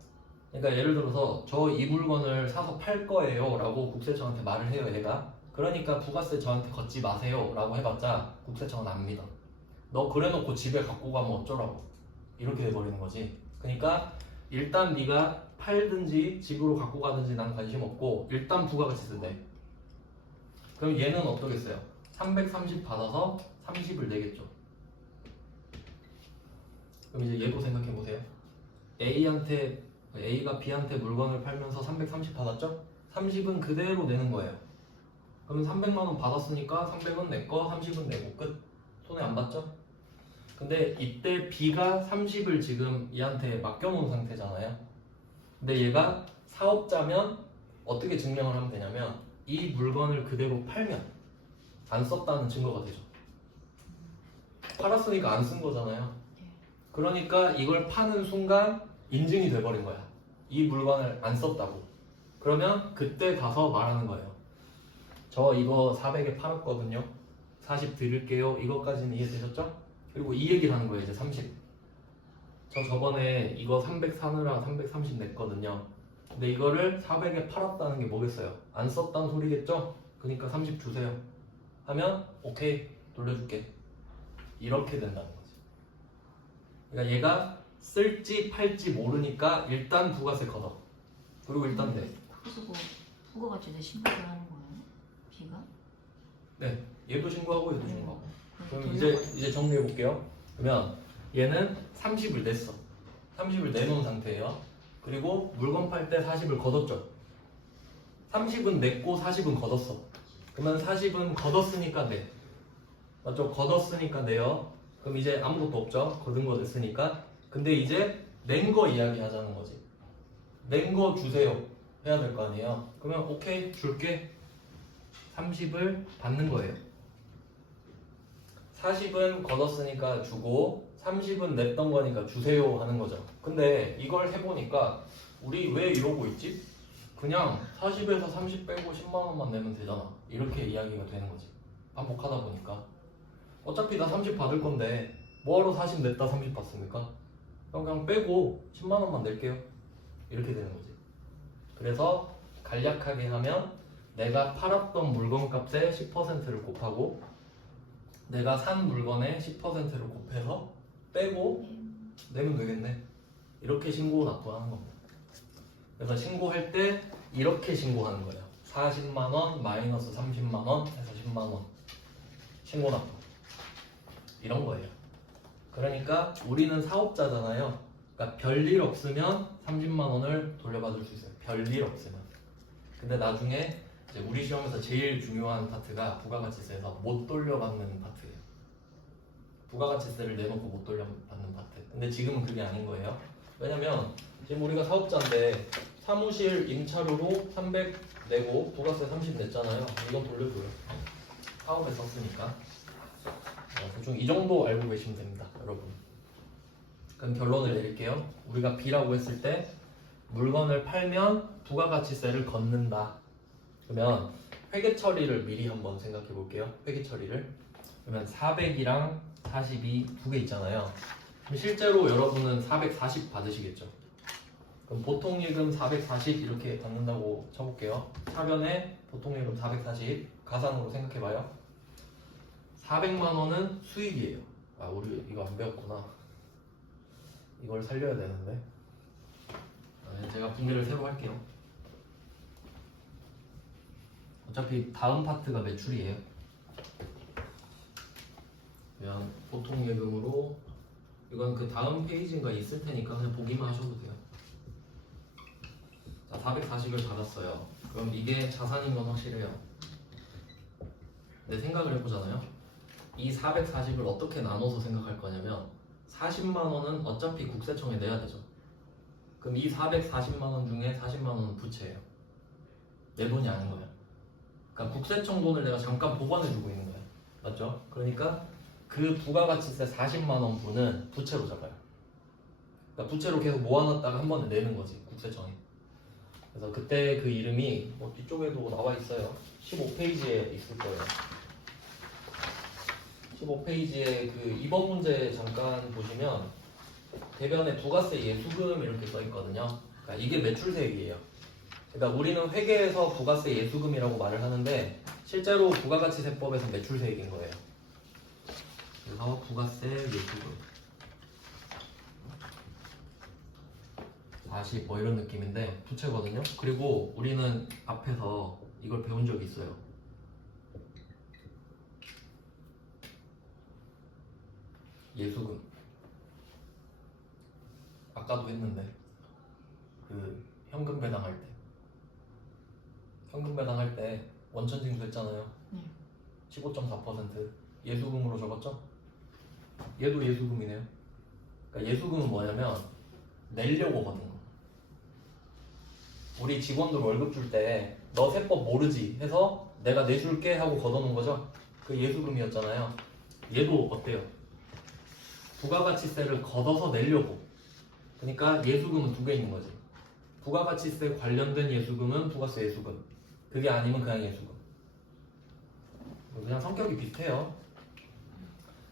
그러니까 예를 들어서 저 이 물건을 사서 팔 거예요 라고 국세청한테 말을 해요. 얘가. 그러니까 부가세 저한테 걷지 마세요 라고 해봤자 국세청은 안 믿어. 너 그래놓고 집에 갖고 가면 어쩌라고. 이렇게 돼버리는 거지. 그러니까 일단 네가 팔든지 집으로 갖고 가든지 난 관심 없고 일단 부가가치세 내. 그럼 얘는 어떠겠어요? 330 받아서 30을 내겠죠. 그럼 이제 얘도 생각해 보세요. A가 B한테 물건을 팔면서 330 받았죠? 30은 그대로 내는 거예요. 그러면 300만 원 받았으니까 300은 내 거, 30은 내고 끝. 손해 안 봤죠? 근데 이때 B가 30을 지금 얘한테 맡겨놓은 상태잖아요. 근데 얘가 사업자면 어떻게 증명을 하면 되냐면 이 물건을 그대로 팔면 안 썼다는 증거가 되죠. 팔았으니까 안 쓴 거잖아요. 그러니까 이걸 파는 순간 인증이 돼버린 거야. 이 물건을 안 썼다고. 그러면 그때 가서 말하는 거예요. 저 이거 400에 팔았거든요. 40 드릴게요. 이것까지는 이해되셨죠? 그리고 이 얘기를 하는 거예요. 이제 30. 저 저번에 이거 300 사느라 330 냈거든요. 근데 이거를 400에 팔았다는 게 뭐겠어요? 안 썼다는 소리겠죠? 그러니까 30 주세요. 하면 오케이 돌려줄게. 이렇게 된다는 거지. 그러니까 얘가 쓸지 팔지 모르니까 일단 부가세 걷어. 그리고 일단 내. 그래서 뭐 부가가치세 신고를 하는 거예요? B가? 네. 얘도 신고하고 얘도 신고하고. 그럼 돌려받- 이제 정리해 볼게요. 그러면 얘는 30을 냈어. 30을 내놓은 상태예요. 그리고 물건 팔 때 40을 걷었죠. 30은 냈고 40은 걷었어. 그러면 40은 걷었으니까 내. 맞죠? 걷었으니까 내요. 그럼 이제 아무것도 없죠. 걷은 거 냈으니까. 근데 이제 낸 거 이야기 하자는 거지. 낸 거 주세요. 해야 될 거 아니에요. 그러면 오케이 줄게. 30을 받는 거예요. 40은 걷었으니까 주고 30은 냈던 거니까 주세요 하는 거죠. 근데 이걸 해보니까 우리 왜 이러고 있지? 그냥 40에서 30 빼고 10만 원만 내면 되잖아. 이렇게 이야기가 되는 거지. 반복하다 보니까 어차피 나 30 받을 건데 뭐하러 40 냈다 30 받습니까? 그냥 빼고 10만 원만 낼게요. 이렇게 되는 거지. 그래서 간략하게 하면 내가 팔았던 물건 값의 10%를 곱하고 내가 산 물건의 10%를 곱해서 빼고 내면 되겠네. 이렇게 신고 납부하는 겁니다. 그래서 신고할 때 이렇게 신고하는 거예요. 40만 원 마이너스 30만 원 해서 10만 원 신고 납부. 이런 거예요. 그러니까 우리는 사업자잖아요. 그러니까 별일 없으면 30만 원을 돌려받을 수 있어요. 별일 없으면. 근데 나중에 이제 우리 시험에서 제일 중요한 파트가 부가가치세에서 못 돌려받는 파트예요. 부가가치세를 내놓고 못 돌려받는 파트. 근데 지금은 그게 아닌 거예요. 왜냐면 지금 우리가 사업자인데 사무실 임차료로 300 내고 부가세 30 냈잖아요. 이건 돌려줘요. 사업에 썼으니까. 대충 이 정도 알고 계시면 됩니다, 여러분. 그럼 결론을 내릴게요. 우리가 B라고 했을 때 물건을 팔면 부가가치세를 걷는다. 그러면 회계 처리를 미리 한번 생각해 볼게요. 회계 처리를. 그러면 400이랑 42 두 개 있잖아요. 그럼 실제로 여러분은 440 받으시겠죠. 그럼 보통예금 440 이렇게 받는다고 쳐볼게요. 사변에 보통예금 440 가산으로 생각해봐요. 400만 원은 수익이에요. 아, 우리 이거 안 배웠구나. 이걸 살려야 되는데. 제가 분해를 새로 할게요. 어차피 다음 파트가 매출이에요. 그냥 보통 예금으로 이건 그 다음 페이지인가 있을 테니까 그냥 보기만 하셔도 돼요. 자, 440을 받았어요. 그럼 이게 자산인 건 확실해요. 근데 생각을 해보잖아요. 이 440을 어떻게 나눠서 생각할 거냐면 40만 원은 어차피 국세청에 내야 되죠. 그럼 이 440만 원 중에 40만 원은 부채예요. 내 돈이 아닌 거예요. 그러니까 국세청 돈을 내가 잠깐 보관해주고 있는 거예요. 맞죠? 그러니까 그 부가가치세 40만 원 분은 부채로 잡아요. 그러니까 부채로 계속 모아놨다가 한 번에 내는 거지, 국세청에. 그래서 그때 그 이름이 뭐 뒤쪽에도 나와 있어요. 15페이지에 있을 거예요. 15페이지에 그 2번 문제 잠깐 보시면 대변에 부가세 예수금 이렇게 써 있거든요. 그러니까 이게 매출세액이에요. 그러니까 우리는 회계에서 부가세 예수금이라고 말을 하는데 실제로 부가가치세법에서 매출세액인 거예요. 그래서 부가세 예수금 40 뭐 이런 느낌인데 부채거든요. 그리고 우리는 앞에서 이걸 배운 적이 있어요. 예수금 아까도 했는데 그 현금 배당할 때 현금 배당할 때 원천징수 했잖아요. 15.4% 예수금으로 적었죠? 얘도 예수금이네요. 그러니까 예수금은 뭐냐면 내려고 거든. 우리 직원들 월급 줄 때 너 세법 모르지 해서 내가 내줄게 하고 걷어놓은 거죠. 그 예수금이었잖아요. 얘도 어때요? 부가가치세를 걷어서 내려고. 그러니까 예수금은 두 개 있는 거지. 부가가치세 관련된 예수금은 부가세 예수금. 그게 아니면 그냥 예수금. 그냥 성격이 비슷해요.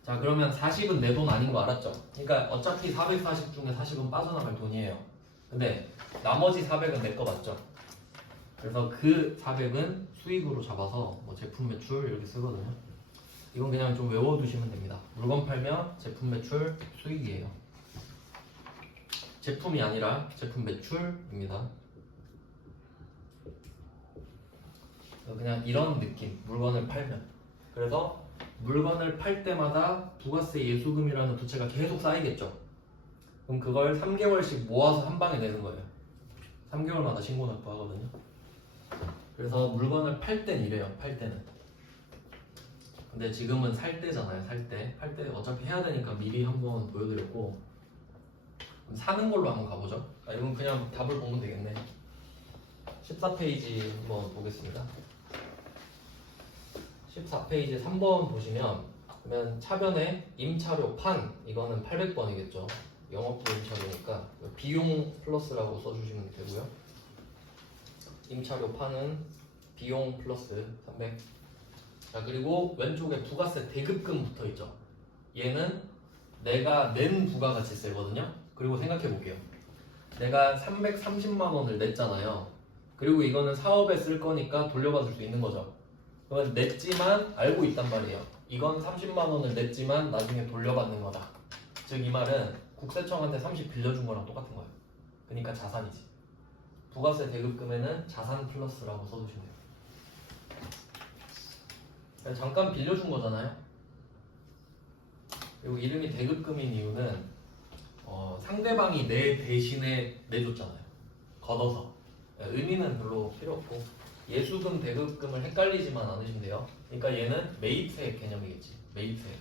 자, 그러면 40은 내 돈 아닌 거 알았죠? 그러니까 어차피 440 중에 40은 빠져나갈 돈이에요. 근데 나머지 400은 내 거 맞죠? 그래서 그 400은 수익으로 잡아서 뭐 제품 매출 이렇게 쓰거든요. 이건 그냥 좀 외워두시면 됩니다. 물건 팔면 제품 매출 수익이에요. 제품이 아니라 제품 매출입니다. 그냥 이런 느낌, 물건을 팔면. 그래서 물건을 팔 때마다 부가세 예수금이라는 부채가 계속 쌓이겠죠. 그럼 그걸 3개월씩 모아서 한 방에 내는 거예요. 3개월마다 신고 납부하거든요. 그래서 물건을 팔 땐 이래요. 팔 때는. 근데 지금은 살 때잖아요. 살 때. 팔 때 어차피 해야 되니까 미리 한번 보여드렸고, 그럼 사는 걸로 한번 가보죠. 이건 그냥 답을 보면 되겠네. 14페이지 한번 보겠습니다. 14페이지 3번 보시면 그러면 차변에 임차료 판 이거는 800번이겠죠. 영업부 임차료니까 비용 플러스라고 써주시면 되고요. 임차료 판은 비용 플러스 300. 자, 그리고 왼쪽에 부가세 대급금 붙어 있죠. 얘는 내가 낸 부가가치세거든요. 그리고 생각해 볼게요. 내가 330만 원을 냈잖아요. 그리고 이거는 사업에 쓸 거니까 돌려받을 수 있는 거죠. 그건 냈지만 알고 있단 말이에요. 이건 30만 원을 냈지만 나중에 돌려받는 거다. 즉 이 말은 국세청한테 30 빌려준 거랑 똑같은 거예요. 그러니까 자산이지. 부가세 대급금에는 자산 플러스라고 써주시면 돼요. 잠깐 빌려준 거잖아요. 그리고 이름이 대급금인 이유는 상대방이 내 대신에 내줬잖아요. 걷어서. 의미는 별로 필요 없고 예수금 대급금을 헷갈리지만 않으시면 돼요. 그러니까 얘는 매입세액 개념이겠지. 매입세액.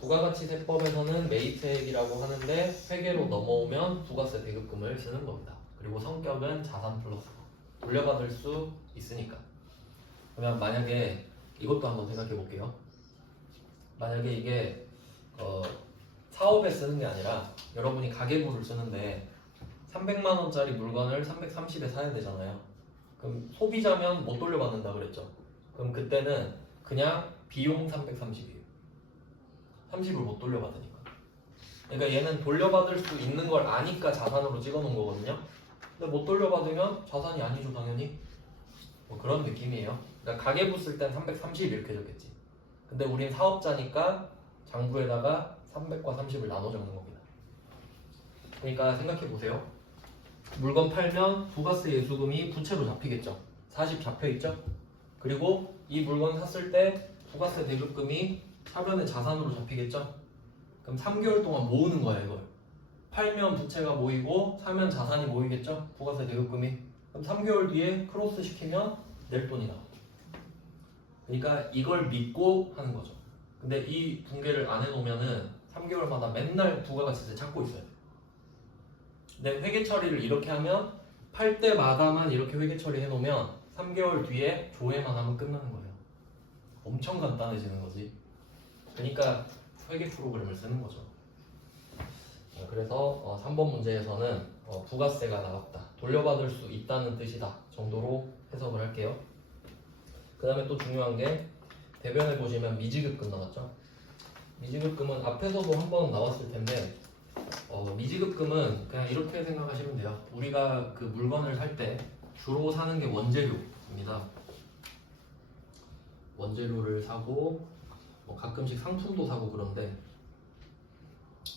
부가가치세법에서는 매입세액이라고 하는데 회계로 넘어오면 부가세 대급금을 쓰는 겁니다. 그리고 성격은 자산 플러스 돌려받을 수 있으니까. 그러면 만약에 이것도 한번 생각해 볼게요. 만약에 이게 사업에 쓰는 게 아니라 여러분이 가계부를 쓰는데 300만 원짜리 물건을 330에 사야 되잖아요. 그럼 소비자면 못 돌려받는다 그랬죠. 그럼 그때는 그냥 비용 330이에요. 30을 못 돌려받으니까. 그러니까 얘는 돌려받을 수 있는 걸 아니까 자산으로 찍어놓은 거거든요. 근데 못 돌려받으면 자산이 아니죠, 당연히. 뭐 그런 느낌이에요. 그러니까 가계부 쓸 땐 330 이렇게 적겠지. 근데 우린 사업자니까 장부에다가 300과 30을 나눠 적는 겁니다. 그러니까 생각해 보세요. 물건 팔면 부가세 예수금이 부채로 잡히겠죠. 40 잡혀있죠. 그리고 이 물건 샀을 때 부가세 대급금이 차변의 자산으로 잡히겠죠. 그럼 3개월 동안 모으는 거야 이걸. 팔면 부채가 모이고 사면 자산이 모이겠죠. 부가세 대급금이. 그럼 3개월 뒤에 크로스 시키면 낼 돈이 나와. 그러니까 이걸 믿고 하는 거죠. 근데 이 분계를 안 해놓으면은 3개월마다 맨날 부가가치세 찾고 있어요. 근데 회계 처리를 이렇게 하면 팔 때마다만 이렇게 회계 처리해 놓으면 3개월 뒤에 조회만 하면 끝나는 거예요. 엄청 간단해지는 거지. 그러니까 회계 프로그램을 쓰는 거죠. 그래서 3번 문제에서는 부가세가 나왔다. 돌려받을 수 있다는 뜻이다 정도로 해석을 할게요. 그 다음에 또 중요한 게 대변에 보시면 미지급금 나왔죠. 미지급금은 앞에서도 한 번 나왔을 텐데 미지급금은 그냥 이렇게 생각하시면 돼요. 우리가 그 물건을 살 때 주로 사는 게 원재료입니다. 원재료를 사고 가끔씩 상품도 사고 그런데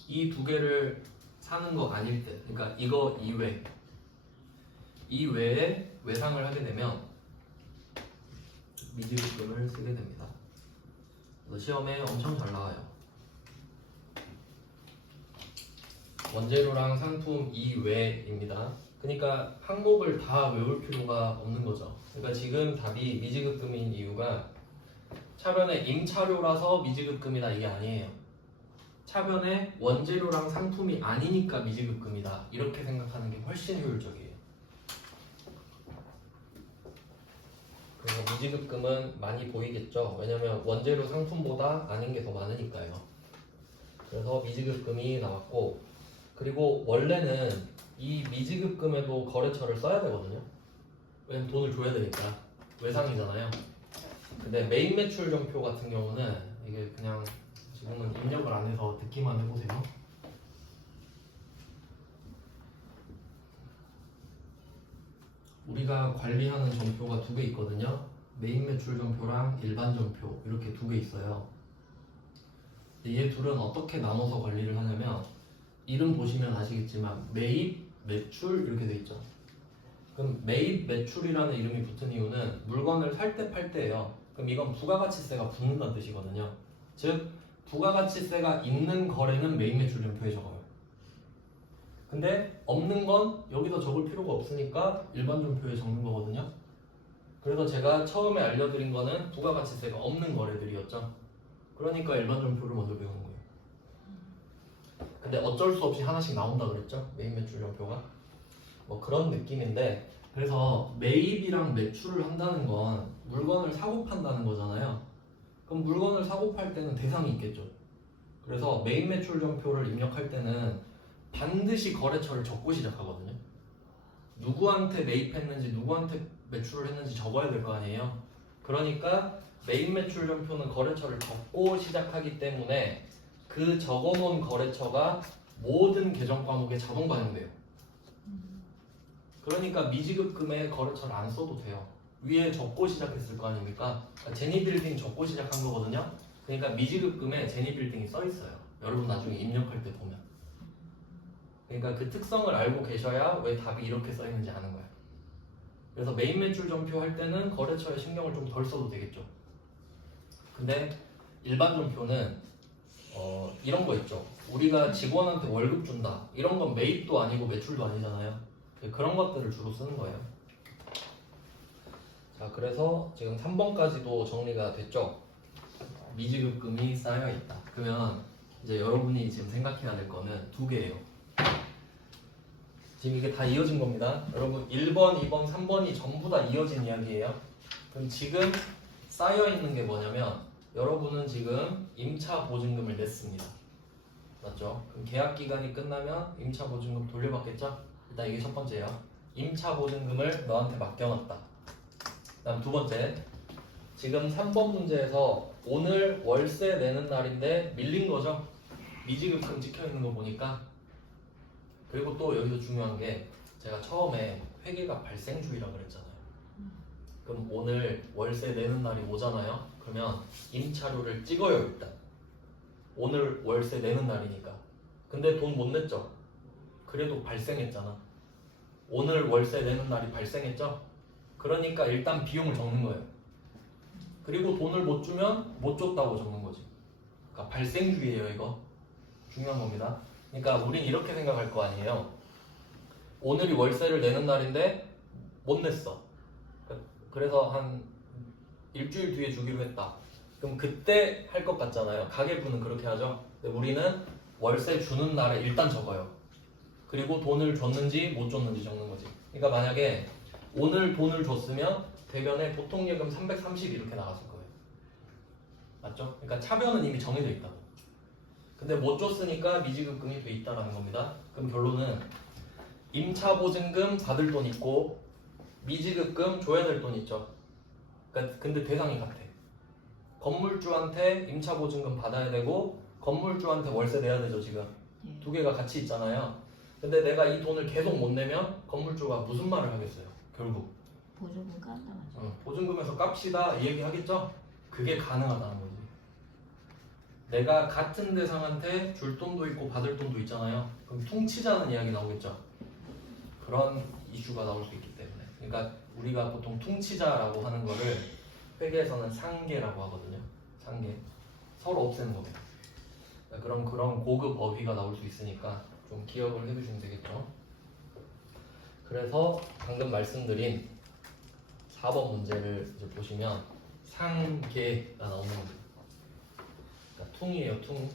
이 두 개를 사는 거 아닐 때, 그러니까 이거 이외에 외상을 하게 되면 미지급금을 쓰게 됩니다. 그래서 시험에 엄청 잘 나와요. 원재료랑 상품 이외입니다. 그러니까 항목을 다 외울 필요가 없는 거죠. 그러니까 지금 답이 미지급금인 이유가 차변에 임차료라서 미지급금이다 이게 아니에요. 차변에 원재료랑 상품이 아니니까 미지급금이다 이렇게 생각하는 게 훨씬 효율적이에요. 그래서 미지급금은 많이 보이겠죠. 왜냐면 원재료 상품보다 아닌 게 더 많으니까요. 그래서 미지급금이 나왔고, 그리고 원래는 이 미지급금에도 거래처를 써야 되거든요. 왜냐면 돈을 줘야 되니까. 외상이잖아요. 근데 메인 매출 전표 같은 경우는 이게 그냥 지금은 입력을 안 해서 듣기만 해보세요. 우리가 관리하는 전표가 두 개 있거든요. 메인 매출 전표랑 일반 전표 이렇게 두 개 있어요. 얘 둘은 어떻게 나눠서 관리를 하냐면 이름 보시면 아시겠지만 매입, 매출 이렇게 돼 있죠. 그럼 매입, 매출이라는 이름이 붙은 이유는 물건을 살 때 팔 때예요. 그럼 이건 부가가치세가 붙는다는 뜻이거든요. 즉 부가가치세가 있는 거래는 매입, 매출 전표에 적어요. 근데 없는 건 여기서 적을 필요가 없으니까 일반 전표에 적는 거거든요. 그래서 제가 처음에 알려드린 거는 부가가치세가 없는 거래들이었죠. 그러니까 일반 전표를 먼저 배우는 거예요. 근데 어쩔 수 없이 하나씩 나온다 그랬죠? 매입 매출 전표가. 뭐 그런 느낌인데, 그래서 매입이랑 매출을 한다는 건 물건을 사고 판다는 거잖아요. 그럼 물건을 사고 팔 때는 대상이 있겠죠. 그래서 메인 매출 전표를 입력할 때는 반드시 거래처를 적고 시작하거든요. 누구한테 매입했는지 누구한테 매출을 했는지 적어야 될 거 아니에요. 그러니까 메인 매출 전표는 거래처를 적고 시작하기 때문에 그 적어놓은 거래처가 모든 계정 과목에 자동 반영돼요. 그러니까 미지급금에 거래처를 안 써도 돼요. 위에 적고 시작했을 거 아닙니까? 그러니까 제니빌딩 적고 시작한 거거든요. 그러니까 미지급금에 제니빌딩이 써 있어요. 여러분 나중에 입력할 때 보면. 그러니까 그 특성을 알고 계셔야 왜 답이 이렇게 써 있는지 아는 거예요. 그래서 메인 매출 전표 할 때는 거래처에 신경을 좀 덜 써도 되겠죠. 근데 일반 전표는 이런 거 있죠. 우리가 직원한테 월급 준다. 이런 건 매입도 아니고 매출도 아니잖아요. 그런 것들을 주로 쓰는 거예요. 자, 그래서 지금 3번까지도 정리가 됐죠. 미지급금이 쌓여 있다. 그러면 이제 여러분이 지금 생각해야 될 거는 두 개예요. 지금 이게 다 이어진 겁니다. 여러분 1번, 2번, 3번이 전부 다 이어진 이야기예요. 그럼 지금 쌓여 있는 게 뭐냐면 여러분은 지금 임차 보증금을 냈습니다. 맞죠? 그럼 계약 기간이 끝나면 임차 보증금 돌려받겠죠? 일단 이게 첫 번째예요. 임차 보증금을 너한테 맡겨놨다. 그다음 두 번째, 지금 3번 문제에서 오늘 월세 내는 날인데 밀린 거죠? 미지급금 찍혀 있는 거 보니까. 그리고 또 여기서 중요한 게 제가 처음에 회계가 발생주의라 그랬잖아요. 그럼 오늘 월세 내는 날이 오잖아요. 그러면 임차료를 찍어요 일단. 오늘 월세 내는 날이니까. 근데 돈 못 냈죠? 그래도 발생했잖아. 오늘 월세 내는 날이 발생했죠? 그러니까 일단 비용을 적는 거예요. 그리고 돈을 못 주면 못 줬다고 적는 거지. 그러니까 발생주의예요 이거. 중요한 겁니다. 그러니까 우린 이렇게 생각할 거 아니에요. 오늘이 월세를 내는 날인데 못 냈어. 그래서 한 일주일 뒤에 주기로 했다. 그럼 그때 할 것 같잖아요. 가계부는 그렇게 하죠. 근데 우리는 월세 주는 날에 일단 적어요. 그리고 돈을 줬는지 못 줬는지 적는 거지. 그러니까 만약에 오늘 돈을 줬으면 대변에 보통 예금 330 이렇게 나갔을 거예요. 맞죠? 그러니까 차변은 이미 정해져 있다고. 근데 못 줬으니까 미지급금이 돼 있다라는 겁니다. 그럼 결론은 임차 보증금 받을 돈 있고 미지급금 줘야 될 돈 있죠. 그러니까 근데 대상이 같아. 건물주한테 임차 보증금 받아야 되고 건물주한테 월세 내야 되죠 지금. 두 개가 같이 있잖아요. 근데 내가 이 돈을 계속 못 내면 건물주가 무슨 말을 하겠어요? 결국 보조금 깐다. 보증금에서 깝시다 이 얘기 하겠죠? 그게 가능하다는 거지. 내가 같은 대상한테 줄 돈도 있고 받을 돈도 있잖아요. 그럼 퉁치자는 이야기 나오겠죠. 그런 이슈가 나올 수 있기 때문에. 그러니까 우리가 보통 퉁치자라고 하는 거를 회계에서는 상계라고 하거든요. 상계. 서로 없애는 겁니다. 그럼 그런 고급 어휘가 나올 수 있으니까 좀 기억을 해두시면 되겠죠. 그래서 방금 말씀드린 4번 문제를 이제 보시면 상계가 나오는 겁니다. 그러니까 퉁이에요, 퉁.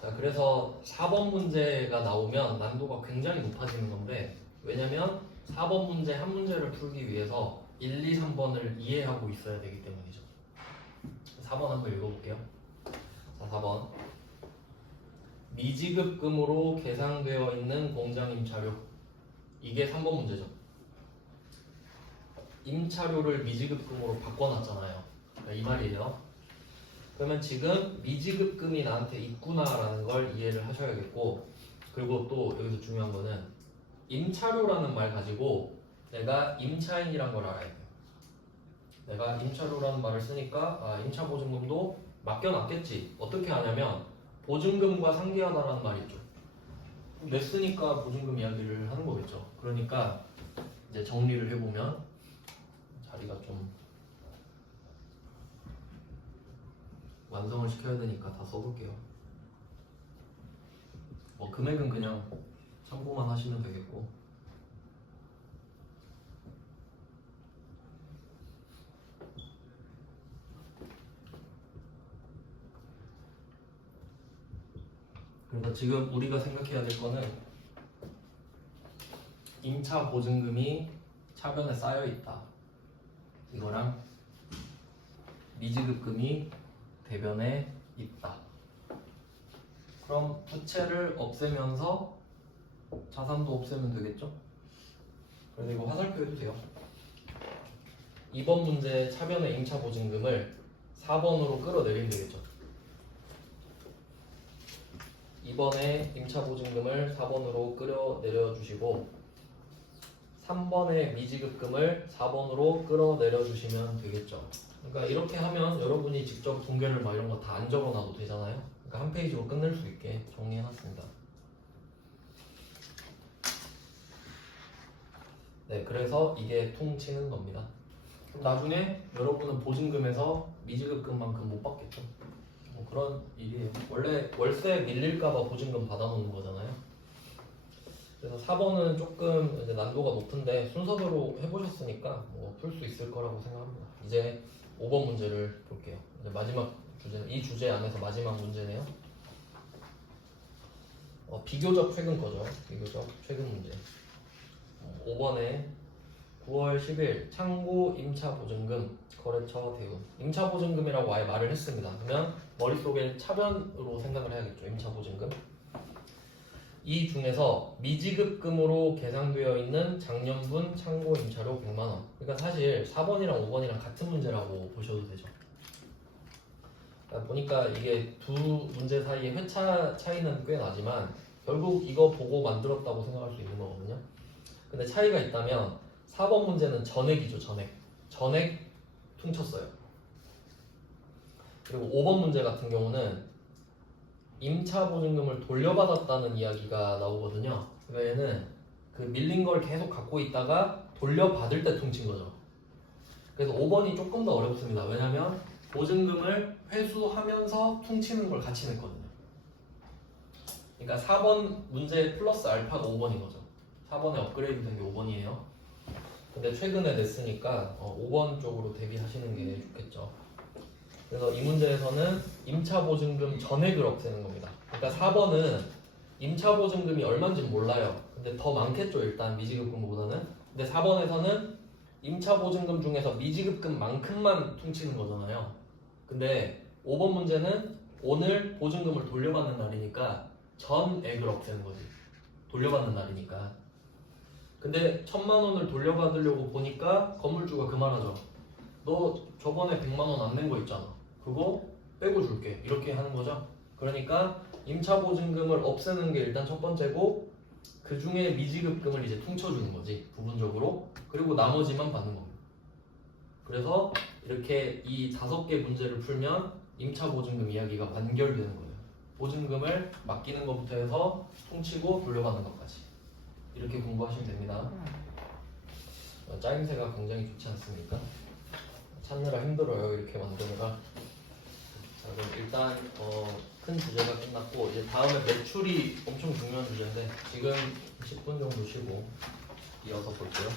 자, 그래서 4번 문제가 나오면 난도가 굉장히 높아지는 건데 왜냐면 4번 문제 한 문제를 풀기 위해서 1, 2, 3번을 이해하고 있어야 되기 때문이죠. 4번 한번 읽어볼게요. 자, 4번. 미지급금으로 계상되어 있는 공장 임차료. 이게 3번 문제죠. 임차료를 미지급금으로 바꿔놨잖아요. 그러니까 이 말이에요. 그러면 지금 미지급금이 나한테 있구나라는 걸 이해를 하셔야겠고, 그리고 또 여기서 중요한 거는 임차료라는 말 가지고 내가 임차인이란 걸 알아야 돼요. 내가 임차료라는 말을 쓰니까 임차보증금도 맡겨놨겠지. 어떻게 하냐면 보증금과 상계하다라는 말이 있죠. 냈으니까 보증금 이야기를 하는 거겠죠. 그러니까 이제 정리를 해보면 자리가 좀 완성을 시켜야 되니까 다 써볼게요. 뭐 금액은 그냥 참고만 하시면 되겠고. 그래서 지금 우리가 생각해야 될 거는 임차 보증금이 차변에 쌓여 있다. 이거랑 미지급금이 대변에 있다. 그럼 부채를 없애면서 자산도 없애면 되겠죠? 그래서 이거 화살표 해도 돼요. 2번 문제 차변의 임차보증금을 4번으로 끌어내리면 되겠죠. 2번의 임차보증금을 4번으로 끌어내려 주시고 3번의 미지급금을 4번으로 끌어내려 주시면 되겠죠. 그러니까 이렇게 하면 여러분이 직접 동계를 막 이런 거 다 안 적어놔도 되잖아요. 그러니까 한 페이지로 끝낼 수 있게 정리해놨습니다. 네, 그래서 이게 퉁치는 겁니다. 그럼 나중에 여러분은 보증금에서 미지급금만큼 못 받겠죠. 뭐 그런 일이에요. 원래 월세 밀릴까봐 보증금 받아놓는 거잖아요. 그래서 4번은 조금 이제 난도가 높은데 순서대로 해보셨으니까 뭐 풀 수 있을 거라고 생각합니다. 이제 5번 문제를 볼게요. 이제 마지막 주제, 이 주제 안에서 마지막 문제네요. 비교적 최근 거죠. 비교적 최근 문제. 5번에 9월 10일 창고 임차보증금 거래처 대응. 임차보증금이라고 아예 말을 했습니다. 그러면 머릿속에 차변으로 생각을 해야겠죠. 임차보증금. 이 중에서 미지급금으로 계상되어 있는 작년분 창고 임차료 100만원. 그러니까 사실 4번이랑 5번이랑 같은 문제라고 보셔도 되죠. 그러니까 보니까 이게 두 문제 사이의 회차 차이는 꽤 나지만 결국 이거 보고 만들었다고 생각할 수 있는 거거든요. 근데 차이가 있다면 4번 문제는 전액이죠. 전액 퉁쳤어요. 그리고 5번 문제 같은 경우는 임차보증금을 돌려받았다는 이야기가 나오거든요. 얘는 그 밀린 걸 계속 갖고 있다가 돌려받을 때 퉁친 거죠. 그래서 5번이 조금 더 어렵습니다. 왜냐면 보증금을 회수하면서 퉁치는 걸 같이 냈거든요. 그러니까 4번 문제 플러스 알파가 5번인 거죠. 4번에 업그레이드 된 게 5번이에요. 근데 최근에 냈으니까 5번 쪽으로 대비하시는 게 좋겠죠. 그래서 이 문제에서는 임차보증금 전액을 없애는 겁니다. 그러니까 4번은 임차보증금이 얼마인지 몰라요. 근데 더 많겠죠. 일단 미지급금보다는. 근데 4번에서는 임차보증금 중에서 미지급금만큼만 퉁치는 거잖아요. 근데 5번 문제는 오늘 보증금을 돌려받는 날이니까 전액을 없애는 거지. 돌려받는 날이니까. 근데 1000만 원을 돌려받으려고 보니까 건물주가 그 말하죠. 너 저번에 100만 원 안 낸 거 있잖아. 그거 빼고 줄게. 이렇게 하는 거죠. 그러니까 임차보증금을 없애는 게 일단 첫 번째고 그 중에 미지급금을 이제 퉁쳐주는 거지. 부분적으로. 그리고 나머지만 받는 겁니다. 그래서 이렇게 이 5개 문제를 풀면 임차보증금 이야기가 완결되는 거예요. 보증금을 맡기는 것부터 해서 퉁치고 돌려받는 것까지. 이렇게 공부하시면 됩니다. 짜임새가 굉장히 좋지 않습니까? 찾느라 힘들어요. 이렇게 만드느라. 자, 그럼 일단 큰 주제가 끝났고 이제 다음에 매출이 엄청 중요한 주제인데 지금 10분 정도 쉬고 이어서 볼게요.